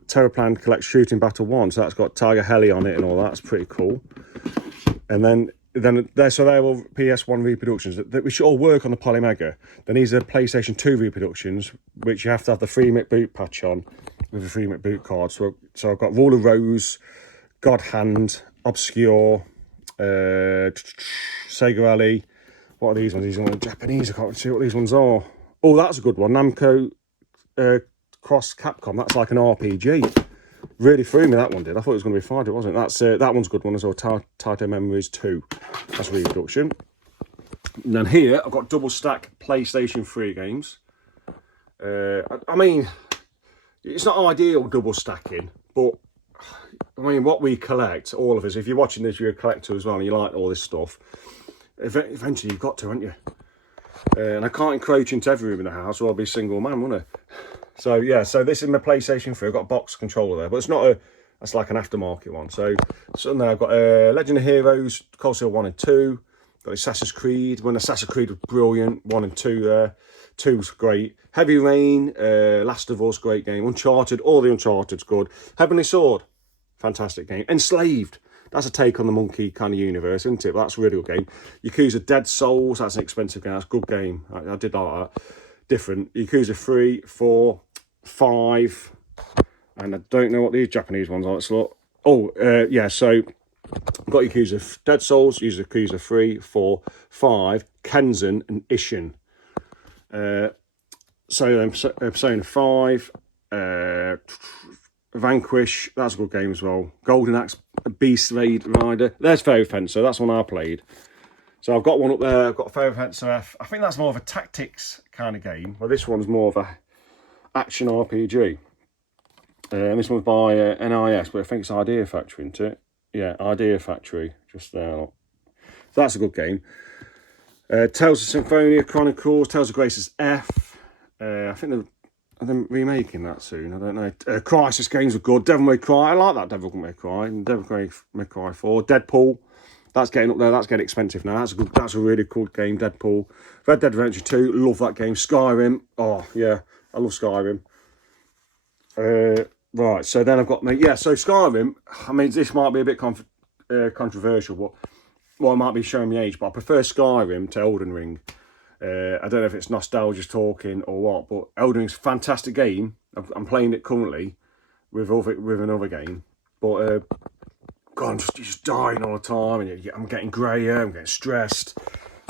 Terraplan Collect Shooting Battle 1, so that's got Tiger Heli on it and all that. That's pretty cool. And then they're all PS1 reproductions that we should all work on the Polymega. Then these are PlayStation 2 reproductions, which you have to have the 3-MIC boot patch on with a 3-MIC boot card. So I've got Rule of Rose, God Hand, Obscure, Sega Rally. What are these ones? These ones are Japanese. I can't see what these ones are. Oh, that's a good one. Namco Cross Capcom. That's like an RPG. Really threw me, that one did. I thought it was going to be fine, it wasn't. That's that one's a good one as well. Taito Memories 2. That's a reproduction. And then here I've got double stack PlayStation 3 games. I mean, it's not ideal double stacking, but I mean, what we collect, all of us, if you're watching this, you're a collector as well, and you like all this stuff, eventually you've got to, haven't you? And I can't encroach into every room in the house, or I'll be a single man, wouldn't I? So yeah, so this is my PlayStation 3. I've got a box controller there, but it's not that's like an aftermarket one. So now I've got Legend of Heroes, Cold Steel 1 and 2. Got Assassin's Creed. When Assassin's Creed was brilliant, 1 and 2 there. 2's great. Heavy Rain, Last of Us, great game. Uncharted, all the Uncharted's good. Heavenly Sword, fantastic game. Enslaved, that's a take on the Monkey kind of universe, isn't it? But that's a really good game. Yakuza Dead Souls, that's an expensive game. That's a good game. I did like that. Different. Yakuza 3, 4, 5, and I don't know what these Japanese ones are. Let's look. Oh, yeah, so I've got Yakuza Dead Souls, Yakuza 3, 4, 5, Kenzen, and Ishin. So Persona 5, Vanquish, that's a good game as well. Golden Axe, Beast Rider. There's Fairy Fencer, that's one I played. So I've got one up there, I've got Fairy Fencer F. I think that's more of a tactics kind of game, well this one's more of a action RPG. And this one's by NIS, but I think it's Idea Factory, isn't it? Yeah, Idea Factory, just there. So that's a good game. Tales of Symphonia Chronicles, Tales of Graces F. I think they're remaking that soon. I don't know. Crisis games are good. Devil May Cry. I like that Devil May Cry. And Devil May Cry 4. Deadpool. That's getting up there. That's getting expensive now. That's a really cool game. Deadpool. Red Dead Redemption 2. Love that game. Skyrim. Oh yeah, I love Skyrim. Right. So then I've got so Skyrim. I mean, this might be a bit controversial, but I might be showing my age, but I prefer Skyrim to Elden Ring. I don't know if it's nostalgia talking or what, but Elden Ring's a fantastic game. I'm playing it currently with another game, but God, I'm just dying all the time, and I'm getting grayer, I'm getting stressed.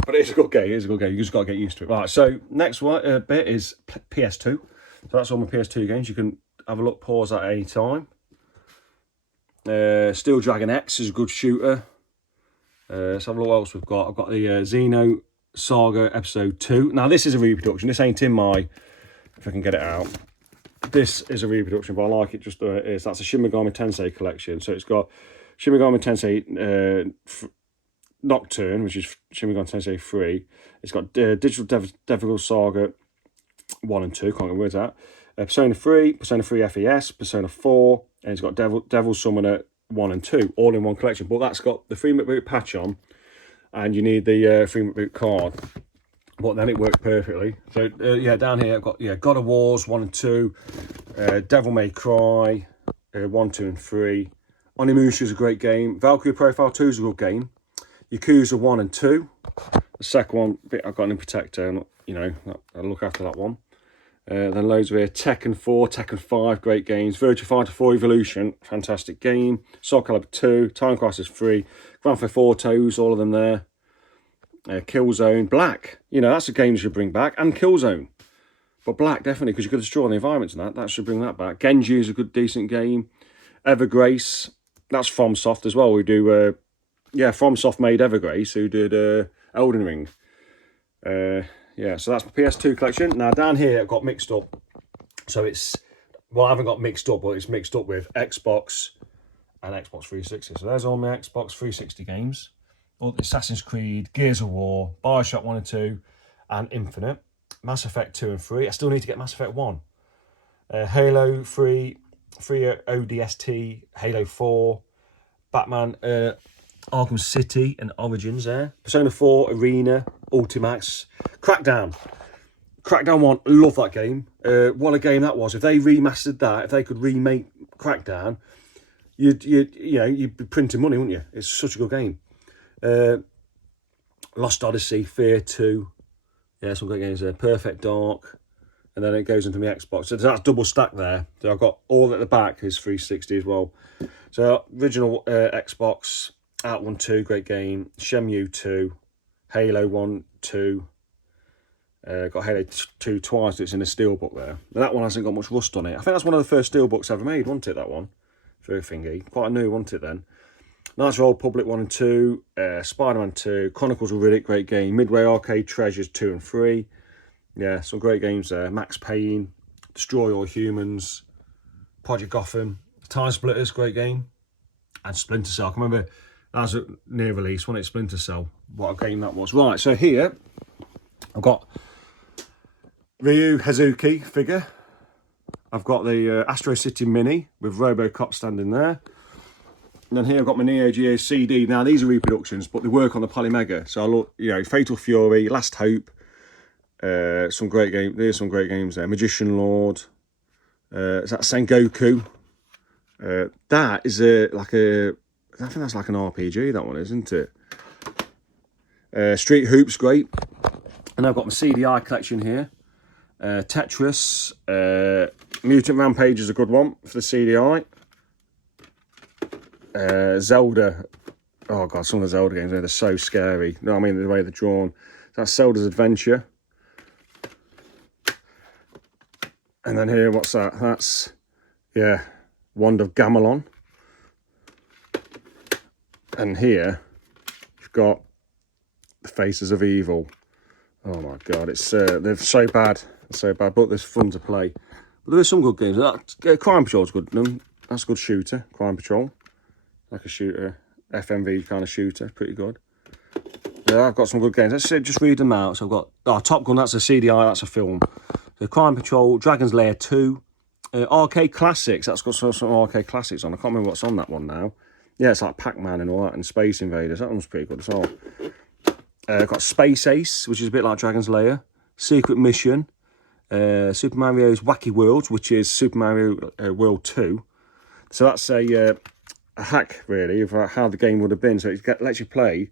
But it's a good game. It's a good game. You just got to get used to it. Right. So next one bit is PS2. So that's all my PS2 games. You can have a look, pause at any time. Steel Dragon X is a good shooter. Let's have a look what else we've got. I've got the Xeno Saga Episode 2. Now, this is a reproduction. This ain't in my... If I can get it out. This is a reproduction, but I like it just the way it is. That's a Shin Megami Tensei collection. So it's got Shin Megami Tensei Nocturne, which is Shin Megami Tensei 3. It's got Digital Devil Saga 1 and 2. Can't get words out. Persona 3, Persona 3 FES, Persona 4, and it's got Devil Summoner 1 and 2, all in one collection. But that's got the 3-bit patch on, and you need the 3-bit card. But then it worked perfectly. So yeah, down here I've got God of Wars 1 and 2, Devil May Cry 1, 2, and 3. Onimusha is a great game. Valkyrie Profile 2 is a good game. Yakuza 1 and 2. The second one, I've got an Protector, and I'll look after that one. Then loads of here. Tekken 4, Tekken 5, great games. Virtua Fighter 4 Evolution, fantastic game. Soul Calibur 2, Time Crisis 3, Grand Theft Autos, all of them there. Killzone, Black. That's a game you should bring back. And Killzone. But Black, definitely, because you could destroy the environments and that. That should bring that back. Genji is a good, decent game. Evergrace, that's FromSoft as well. We do, FromSoft made Evergrace, who did Elden Ring. Yeah, so that's my PS2 collection. Now, down here, I've got mixed up. So it's, I haven't got mixed up, but it's mixed up with Xbox and Xbox 360. So there's all my Xbox 360 games. All the Assassin's Creed, Gears of War, Bioshock 1 and 2, and Infinite. Mass Effect 2 and 3. I still need to get Mass Effect 1. Halo 3, ODST, Halo 4, Batman, Arkham City and Origins there. Persona 4, Arena, Ultimax. Crackdown 1, love that game. What a game that was. If they remastered that, if they could remake Crackdown, you'd be printing money, wouldn't you? It's such a good game. Lost Odyssey, Fear 2. Yeah, some great games there. Perfect Dark. And then it goes into my Xbox. So that's double stack there. So I've got all at the back is 360 as well. So original Xbox, Out 1, 2, great game. Shenmue 2, Halo 1, 2. Got Halo 2 twice. It's in a steelbook there. But that one hasn't got much rust on it. I think that's one of the first steelbooks ever made, wasn't it, that one? For a thingy. Quite a new, wasn't it then? Knights of Old Republic 1 and 2. Spider-Man 2. Chronicles of Riddick, great game. Midway Arcade Treasures 2 and 3. Yeah, some great games there. Max Payne, Destroy All Humans, Project Gotham, Time Splitters, great game. And Splinter Cell. I can remember that was a near release, wasn't it? Splinter Cell. What a game that was. Right, so here I've got Ryu Hazuki figure. I've got the Astro City Mini with Robocop standing there. And then here I've got my Neo Geo CD. Now these are reproductions, but they work on the Polymega. So I look, Fatal Fury, Last Hope. Some great games. There's some great games there. Magician Lord. Is that Sengoku? That is I think that's like an RPG. That one, isn't it? Street Hoops, great. And I've got my CDI collection here. Tetris. Mutant Rampage is a good one for the CDI. Zelda. Oh god, some of the Zelda games, they're so scary. You know what I mean? The way they're drawn. That's Zelda's Adventure. And then here, what's that? That's, Wand of Gamelon. And here, you've got the Faces of Evil. Oh my god, it's they're so bad. They're so bad, but there's fun to play. But there is some good games. Crime Patrol's good. That's a good shooter. Crime Patrol, like a shooter, FMV kind of shooter, pretty good. Yeah, I've got some good games. Let's just read them out. So I've got Top Gun. That's a CDI. That's a film. So Crime Patrol, Dragon's Lair 2, Arcade Classics. That's got some arcade classics on. I can't remember what's on that one now. Yeah, it's like Pac-Man and all that, and Space Invaders. That one's pretty good as well. I've got Space Ace, which is a bit like Dragon's Lair. Secret Mission. Super Mario's Wacky Worlds, which is Super Mario World 2. So that's a hack, really, of how the game would have been. So it lets you play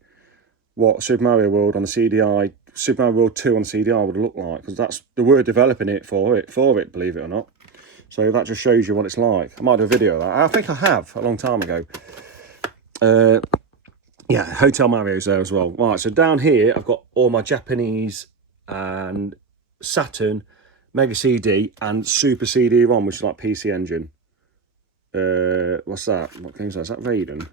what Super Mario World on the CDI, Super Mario World 2 on the CDI would look like, because that's the word developing it for it, believe it or not. So that just shows you what it's like. I might do a video of that. I think I have a long time ago. Yeah, Hotel Mario's there as well. Right, so down here I've got all my Japanese and Saturn, Mega CD and Super CD-ROM, which is like PC Engine. What's that? What game is that? Is that Raiden?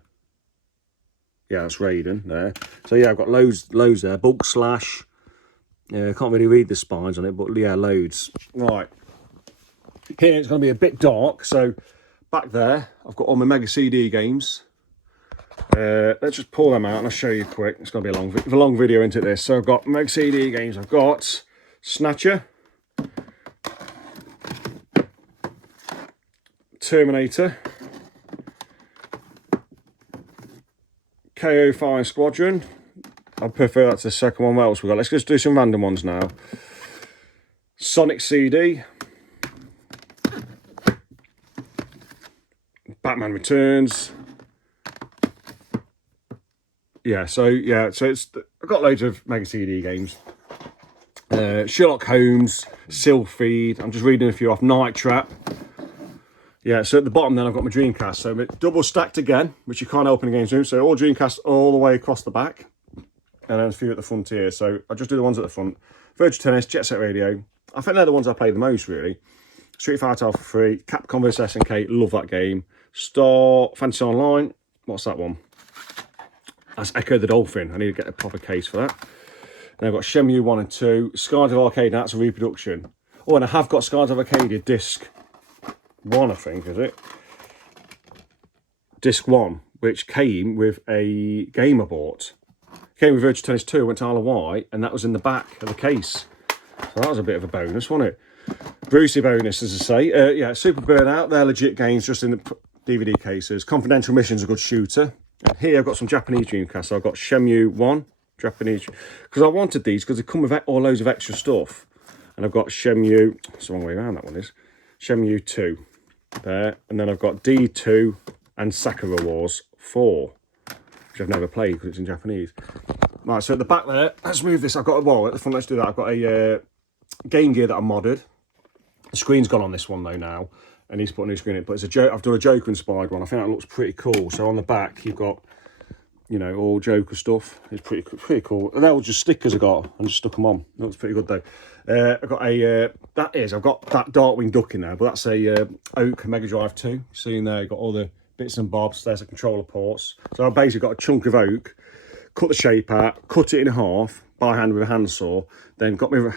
Yeah, that's Raiden there. So yeah, I've got loads there. Bulk Slash. I can't really read the spines on it, but yeah, loads. Right. Here it's going to be a bit dark, so back there I've got all my Mega CD games. Let's just pull them out and I'll show you quick. It's going to be a long video into this. So I've got Mega CD games. I've got Snatcher, Terminator, KO Fire Squadron. I prefer that to the second one. What else we got? Let's just do some random ones now. Sonic CD, Batman Returns. Yeah, so it's I've got loads of Mega CD games. Sherlock Holmes, Sylpheed. I'm just reading a few off. Night Trap. Yeah, so at the bottom then I've got my Dreamcast. So double stacked again, which you can't open in games room. So all Dreamcast all the way across the back. And then a few at the front here. So I'll just do the ones at the front. Virtua Tennis, Jet Set Radio. I think they're the ones I play the most, really. Street Fighter Alpha 3, Capcom vs SNK, love that game. Star Fantasy Online, what's that one? That's Echo the Dolphin. I need to get a proper case for that. And I've got Shenmue 1 and 2, Skies of Arcadia, that's a reproduction. Oh, and I have got Skies of Arcadia Disc 1, I think, is it? Disc 1, which came with a game I bought. Came with Virtua Tennis 2, went to Isle of Wight, and that was in the back of the case. So that was a bit of a bonus, wasn't it? Brucey bonus, as I say. Yeah, Super Burnout, they're legit games just in the DVD cases. Confidential Mission's a good shooter. And here I've got some Japanese Dreamcast. So I've got Shenmue 1, Japanese, because I wanted these because they come with all loads of extra stuff. And I've got Shenmue, it's the wrong way around that one is, Shenmue 2 there. And then I've got D2 and Sakura Wars 4, which I've never played because it's in Japanese. Right, so at the back there, let's move this. I've got, well, at the front, let's do that. I've got a Game Gear that I modded. The screen's gone on this one though now, and he's put a new screen in. But it's I've done a Joker inspired one. I think that looks pretty cool. So on the back you've got, you know, all Joker stuff. It's pretty cool. And they're all just stickers I got and just stuck them on. That looks pretty good though. I've got I've got that Darkwing Duck in there, but that's a Oak Mega Drive 2. See in there, you've got all the bits and bobs. There's the controller ports. So I've basically got a chunk of oak, cut the shape out, cut it in half by hand with a handsaw, then got my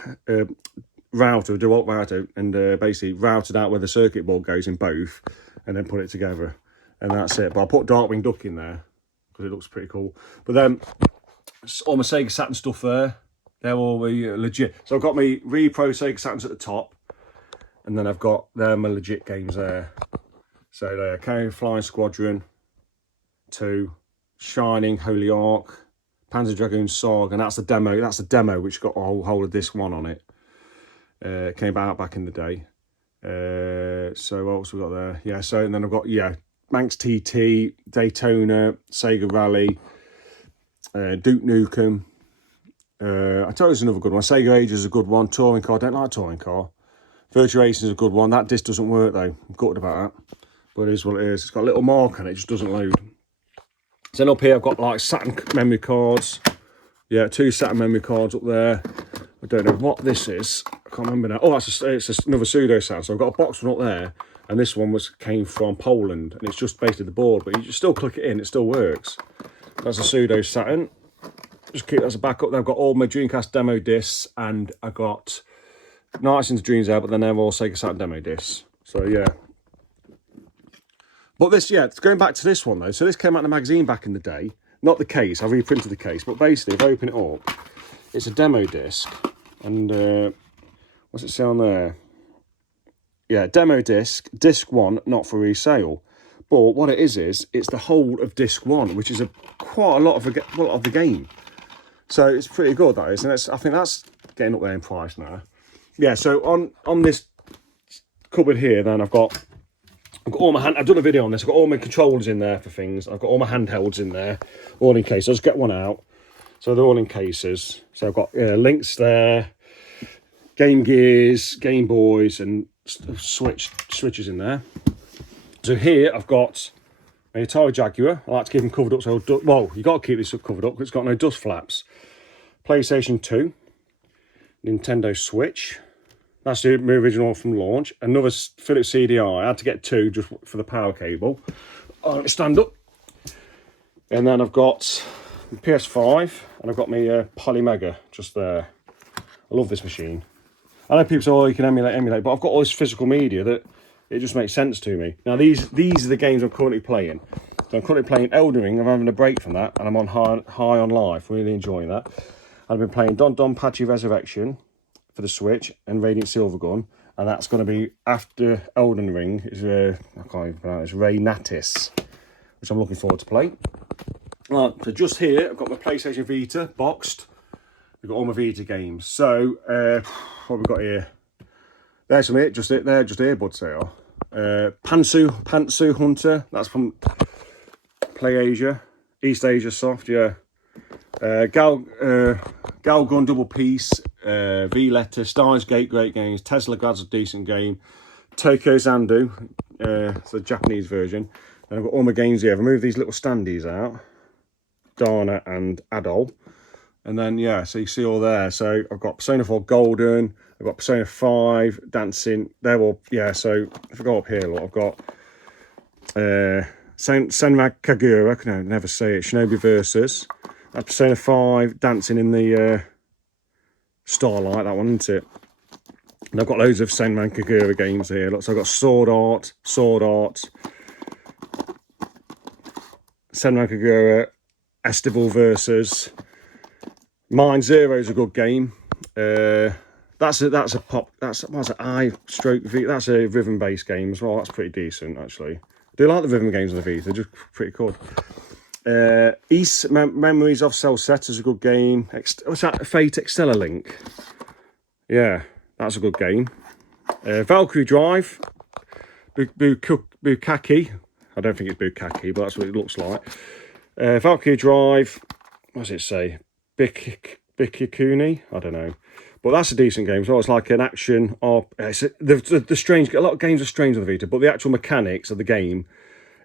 router, DeWalt router, and basically routed out where the circuit board goes in both, and then put it together, and that's it. But I put Darkwing Duck in there because it looks pretty cool. But then all my Sega Saturn stuff there, they're all legit. So I've got my Repro Sega Saturns at the top, and then I've got my legit games there. So there, Carrying Flying Squadron 2, Shining, Holy Ark, Panzer Dragoon Saga, and that's the demo. That's the demo which got a whole of disc 1 on it. Came out back in the day. So what else we got there? Yeah, so and then I've got, yeah, Manx TT, Daytona, Sega Rally, Duke Nukem. I told you it's another good one. Sega Age is a good one. Touring Car, I don't like Touring Car. Virtua Racing is a good one. That disc doesn't work though. I'm gutted about that. But it is what it is. It's got a little mark on it, it just doesn't load. Then up here I've got like Saturn memory cards. Yeah, 2 Saturn memory cards up there. I don't know what this is. I can't remember now. Oh, it's another pseudo Saturn. So I've got a box one up there, and this one came from Poland, and it's just basically the board, but you just still click it in, it still works. That's a pseudo Saturn. Just keep that as a backup. Then I've got all my Dreamcast demo discs, and I got Nights into Dreams there, but then they're all Sega Saturn demo discs. So yeah. But this, yeah, going back to this one though. So this came out in a magazine back in the day. Not the case, I reprinted the case, but basically, if I open it up, it's a demo disc. And what's it say on there? Yeah, demo disc, disc 1, not for resale. But what it is it's the whole of disc 1, which is quite a lot of the game. So it's pretty good, that is. And I think that's getting up there in price now. Yeah, so on this cupboard here, then I've got all my I've done a video on this. I've got all my controllers in there for things. I've got all my handhelds in there, all in case. I'll just get one out. So they're all in cases. So I've got Links there, Game Gears, Game Boys, and switches in there. So here I've got my Atari Jaguar. I like to keep them covered up. So, well, you got to keep this covered up because it's got no dust flaps. PlayStation 2, Nintendo Switch. That's the original from launch. Another Philips CDI. I had to get 2 just for the power cable. Stand up. And then I've got my PS5 and I've got my Polymega just there. I love this machine. I know people say, oh, you can emulate, but I've got all this physical media that it just makes sense to me. Now, these are the games I'm currently playing. So I'm currently playing Elden Ring. I'm having a break from that, and I'm on high on life. Really enjoying that. I've been playing Don Pachi Resurrection for the Switch and Radiant Silvergun, and that's going to be after Elden Ring. I can't even pronounce it. Ray Natis, which I'm looking forward to play. Right, so just here, I've got my PlayStation Vita boxed. We've got all my Vita games. So, what have we got here? There's some just earbuds there. Pantsu Hunter, that's from Play Asia. East Asia Soft, yeah. Galgun Double Piece, V-Letter, Steins Gate, great games. Tesla Grad's a decent game. Tokyo Zandu, it's the Japanese version. And I've got all my games here. I've moved these little standees out. Dana and Adol. And then, yeah, so you see all there. So I've got Persona 4 Golden, I've got Persona 5, Dancing. They're all, yeah, so if I go up here, look, I've got Senran Kagura, I can never say it, Shinobi Versus. That's Persona 5, Dancing in the Starlight, that one, isn't it? And I've got loads of Senran Kagura games here. Look, so I've got Sword Art, Senran Kagura, Estival Versus. Mind Zero is a good game. That's a rhythm based game as well. That's pretty decent actually. I do like the rhythm games on the Vita. They're just pretty good. East Memories of Celset is a good game. What's that? Fate Extella Link. Yeah, that's a good game. Valkyrie Drive. Bukaki. I don't think it's Bukaki, but that's what it looks like. Valkyrie Drive. What does it say? Bikikuni? I don't know. But that's a decent game as well. It's like an action. The strange. A lot of games are strange on the Vita, but the actual mechanics of the game,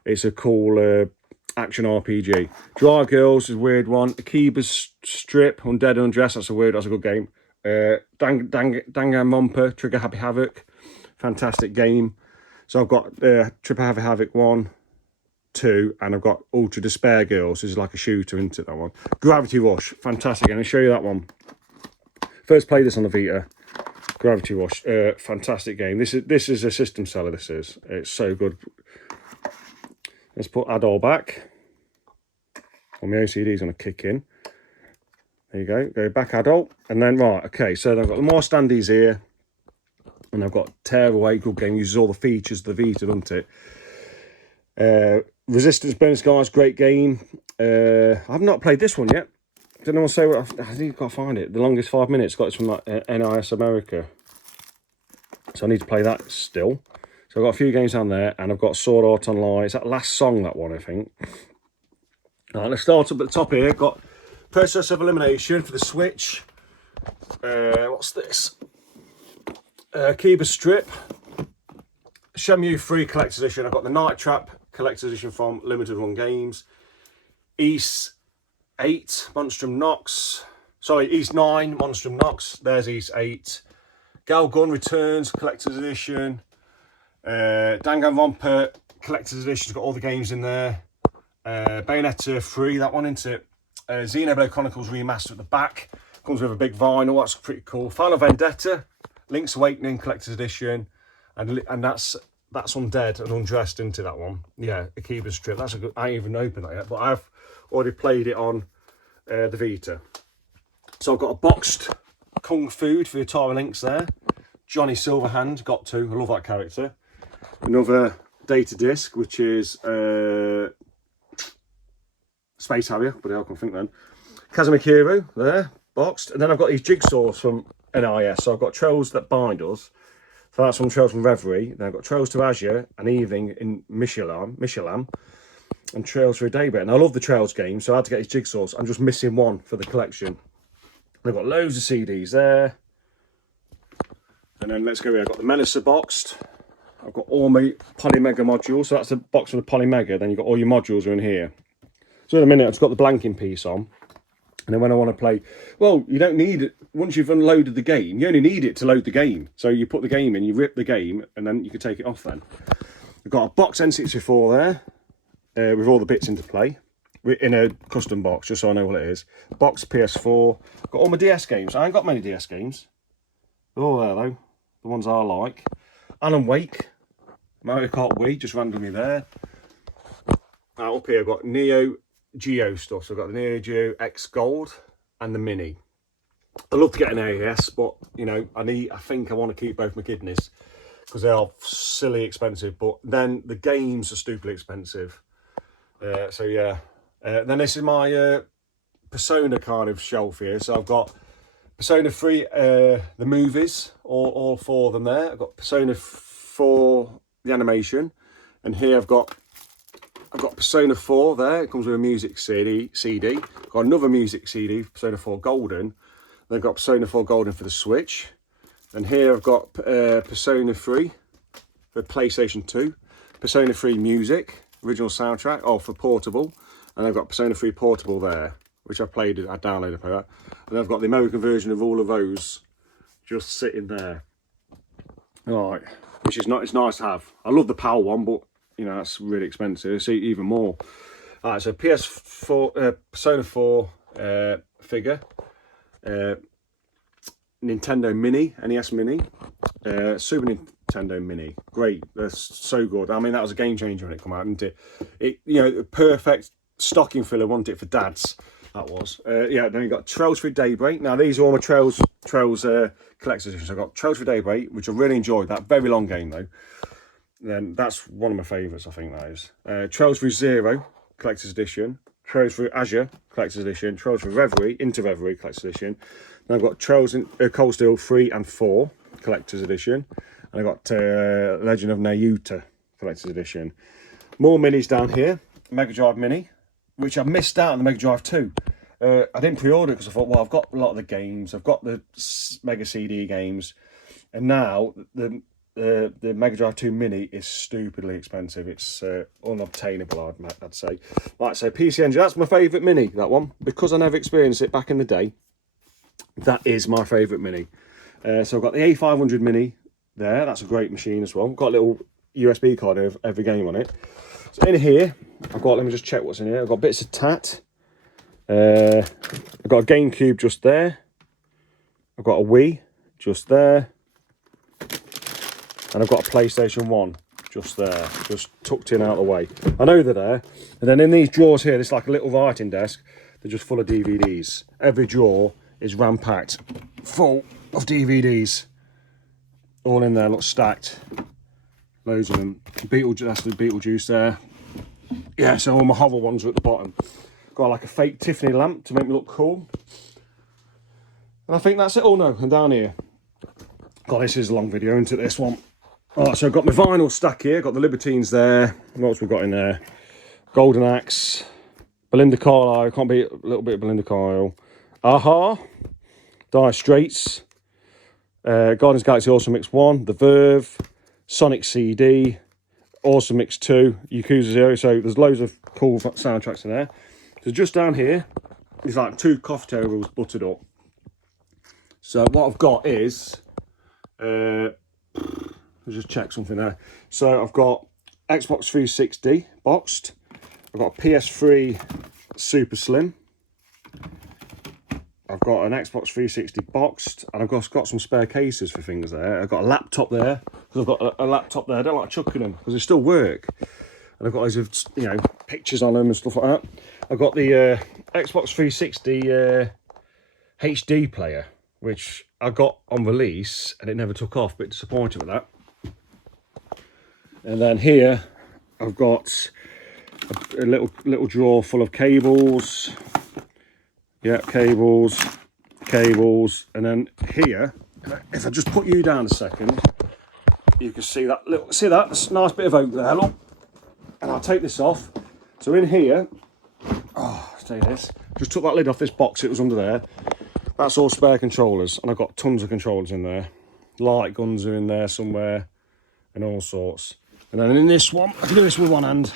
it's a cool action RPG. Dry Girls is a weird one. Akiba's Strip, Undead Undress. That's a good game. Danganronpa, Trigger Happy Havoc, fantastic game. So I've got Trigger Happy Havoc 1, 2, and I've got Ultra Despair Girls. This is like a shooter, isn't it, that one? Gravity Rush, fantastic. And I'll show you that one. First played this on the Vita. Gravity Rush, fantastic game. This is a system seller, this is. It's so good. Let's put Adol back. Well, my OCD's going to kick in. There you go. Go back Adol. And then, right, okay, so I've got more standees here. And I've got Tearaway, good game. Uses all the features of the Vita, doesn't it? Resistance Bonus Guys, great game. I've not played this one yet. Did anyone say what? I think I've got to find it. The Longest 5 Minutes. Got it from like, NIS America. So I need to play that still. So I've got a few games down there, and I've got Sword Art Online. It's that Last Song, that one, I think. All right, let's start up at the top here. Got Process of Elimination for the Switch. What's this? Akiba Strip. Shenmue 3 Collector's Edition. I've got the Night Trap Collector's Edition from Limited Run Games. East 8, Monstrum Nox. Sorry, East 9, Monstrum Nox. There's East 8. Galgun Returns Collector's Edition. Danganronpa Collector's Edition. Got all the games in there. Bayonetta 3, that one, isn't it? Xenoblade Chronicles Remastered at the back. Comes with a big vinyl. That's pretty cool. Final Vendetta. Link's Awakening Collector's Edition, and that's undead and undressed into that one. Yeah, a keyboard strip. That's a good. I ain't even opened that yet, but I've already played it on the Vita. So I've got a boxed Kung Fu for the Atari Lynx there. Johnny Silverhand, got two. I love that character. Another data disc, which is Space Harrier, but I can't think then. Kazumikiru there, boxed. And then I've got these jigsaws from NIS. So I've got Trails That Bind Us. So that's from Trails from Reverie. Then I've got Trails to Azure, An Evening in Mishalam, and Trails for a Daybreak. And I love the Trails game, so I had to get these jigsaws. I'm just missing one for the collection. I've got loads of CDs there. And then let's go here. I've got the Menacer boxed. I've got all my Polymega modules. So that's the box for the Polymega. Then you've got all your modules are in here. So in a minute, I've just got the blanking piece on. And then when I want to play, well, you don't need it. Once you've unloaded the game, you only need it to load the game. So you put the game in, you rip the game, and then you can take it off then. I've got a box N64 there, with all the bits into play. In a custom box, just so I know what it is. Box PS4. Got all my DS games. I ain't got many DS games. They're all there though. The ones I like. Alan Wake. Mario Kart Wii, just randomly there. Up here I've got Neo Geo stuff. So I've got the Neo Geo X Gold and the Mini. I love to get an AES, but you know, I think I want to keep both my kidneys because they are silly expensive. But then the games are stupidly expensive. So yeah. Then this is my Persona kind of shelf here. So I've got Persona 3, the movies, all four of them there. I've got Persona 4, the animation, and here I've got Persona 4 there. It comes with a music CD. Got another music CD, Persona 4 Golden. Then I've got Persona 4 Golden for the Switch. And here I've got Persona 3 for PlayStation 2. Persona 3 Music, original soundtrack, for portable. And I've got Persona 3 Portable there, which I downloaded for that. And I've got the American version of all of those just sitting there. All right, which is it's nice to have. I love the PAL one, but you know, that's really expensive. So even more. All right, so PS4, Persona 4 figure, Nintendo Mini, NES Mini, Super Nintendo Mini. Great, that's so good. I mean, that was a game changer when it came out, didn't it? You know, perfect stocking filler, wasn't it, for dads? That was. Yeah, then you got Trails for Daybreak. Now, these are all my Trails collector's editions. I've got Trails for Daybreak, which I really enjoyed. That very long game, though. Then that's one of my favourites, I think that is. Trails for Zero, collector's edition. Trails for Azure, collector's edition. Trails for Reverie, Into Reverie, collector's edition. Then I've got Trails in Cold Steel 3 and 4, collector's edition. And I've got Legend of Nayuta, collector's edition. More minis down here. Mega Drive Mini, which I missed out on the Mega Drive 2. I didn't pre-order it because I thought, well, I've got a lot of the games. I've got the Mega CD games. And now the Mega Drive 2 Mini is stupidly expensive. It's unobtainable, I'd say. Right, so PC Engine, that's my favourite Mini, that one. Because I never experienced it back in the day, that is my favourite Mini. So I've got the A500 Mini there. That's a great machine as well. Got a little USB card of every game on it. So in here, let me just check what's in here. I've got bits of tat. I've got a GameCube just there. I've got a Wii just there. And I've got a PlayStation 1 just there, just tucked in out of the way. I know they're there. And then in these drawers here, there's like a little writing desk. They're just full of DVDs. Every drawer is ram-packed, full of DVDs. All in there, look stacked. Loads of them. That's the Beetlejuice there. Yeah, so all my hover ones are at the bottom. Got like a fake Tiffany lamp to make me look cool. And I think that's it. Oh no, and down here. God, this is a long video into this one. Alright, so I've got my vinyl stack here. Got the Libertines there. What else we got in there? Golden Axe. Belinda Carlisle. Can't beat a little bit of Belinda Carlisle. Aha. Dire Straits. Guardians of the Galaxy Awesome Mix 1. The Verve. Sonic CD. Awesome Mix 2. Yakuza 0. So there's loads of cool soundtracks in there. So just down here, there's like 2 coffee tables buttered up. So what I've got is... Let's just check something there. So I've got Xbox 360 boxed. I've got a PS3 Super Slim. I've got an Xbox 360 boxed, and I've got some spare cases for things there. I've got a laptop there, because I've got a laptop there. I don't like chucking them, because they still work. And I've got loads of, you know, pictures on them and stuff like that. I've got the Xbox 360 HD player, which I got on release, and it never took off. Bit disappointed with that. And then here, I've got a little drawer full of cables. Yeah, cables, and then here, if I just put you down a second, you can see that that's a nice bit of oak there, look. And I'll take this off. So in here, oh, take this. Just took that lid off this box, it was under there. That's all spare controllers, and I've got tons of controllers in there. Light guns are in there somewhere, and all sorts. And then in this one, I can do this with one hand.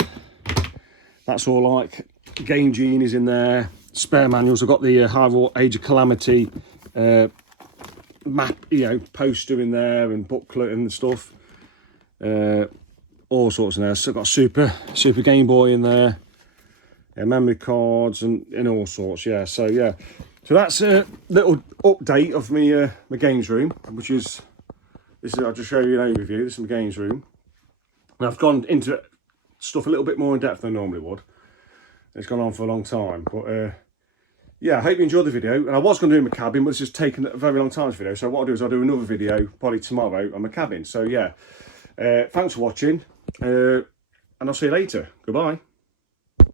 That's all like Game Genies in there. Spare manuals. I've got the High Age of Calamity map, you know, poster in there, and booklet and stuff. All sorts in there. So I've got Super Game Boy in there. Yeah, memory cards and all sorts. Yeah. So yeah. So that's a little update of me my games room, which is this. I'll just show you an overview. This is my games room. And I've gone into stuff a little bit more in depth than I normally would. It's gone on for a long time, but yeah, I hope you enjoyed the video. And I was going to do my cabin, but it's just taken a very long time, this video. So what I'll do is I'll do another video probably tomorrow on my cabin. So yeah, thanks for watching, and I'll see you later. Goodbye.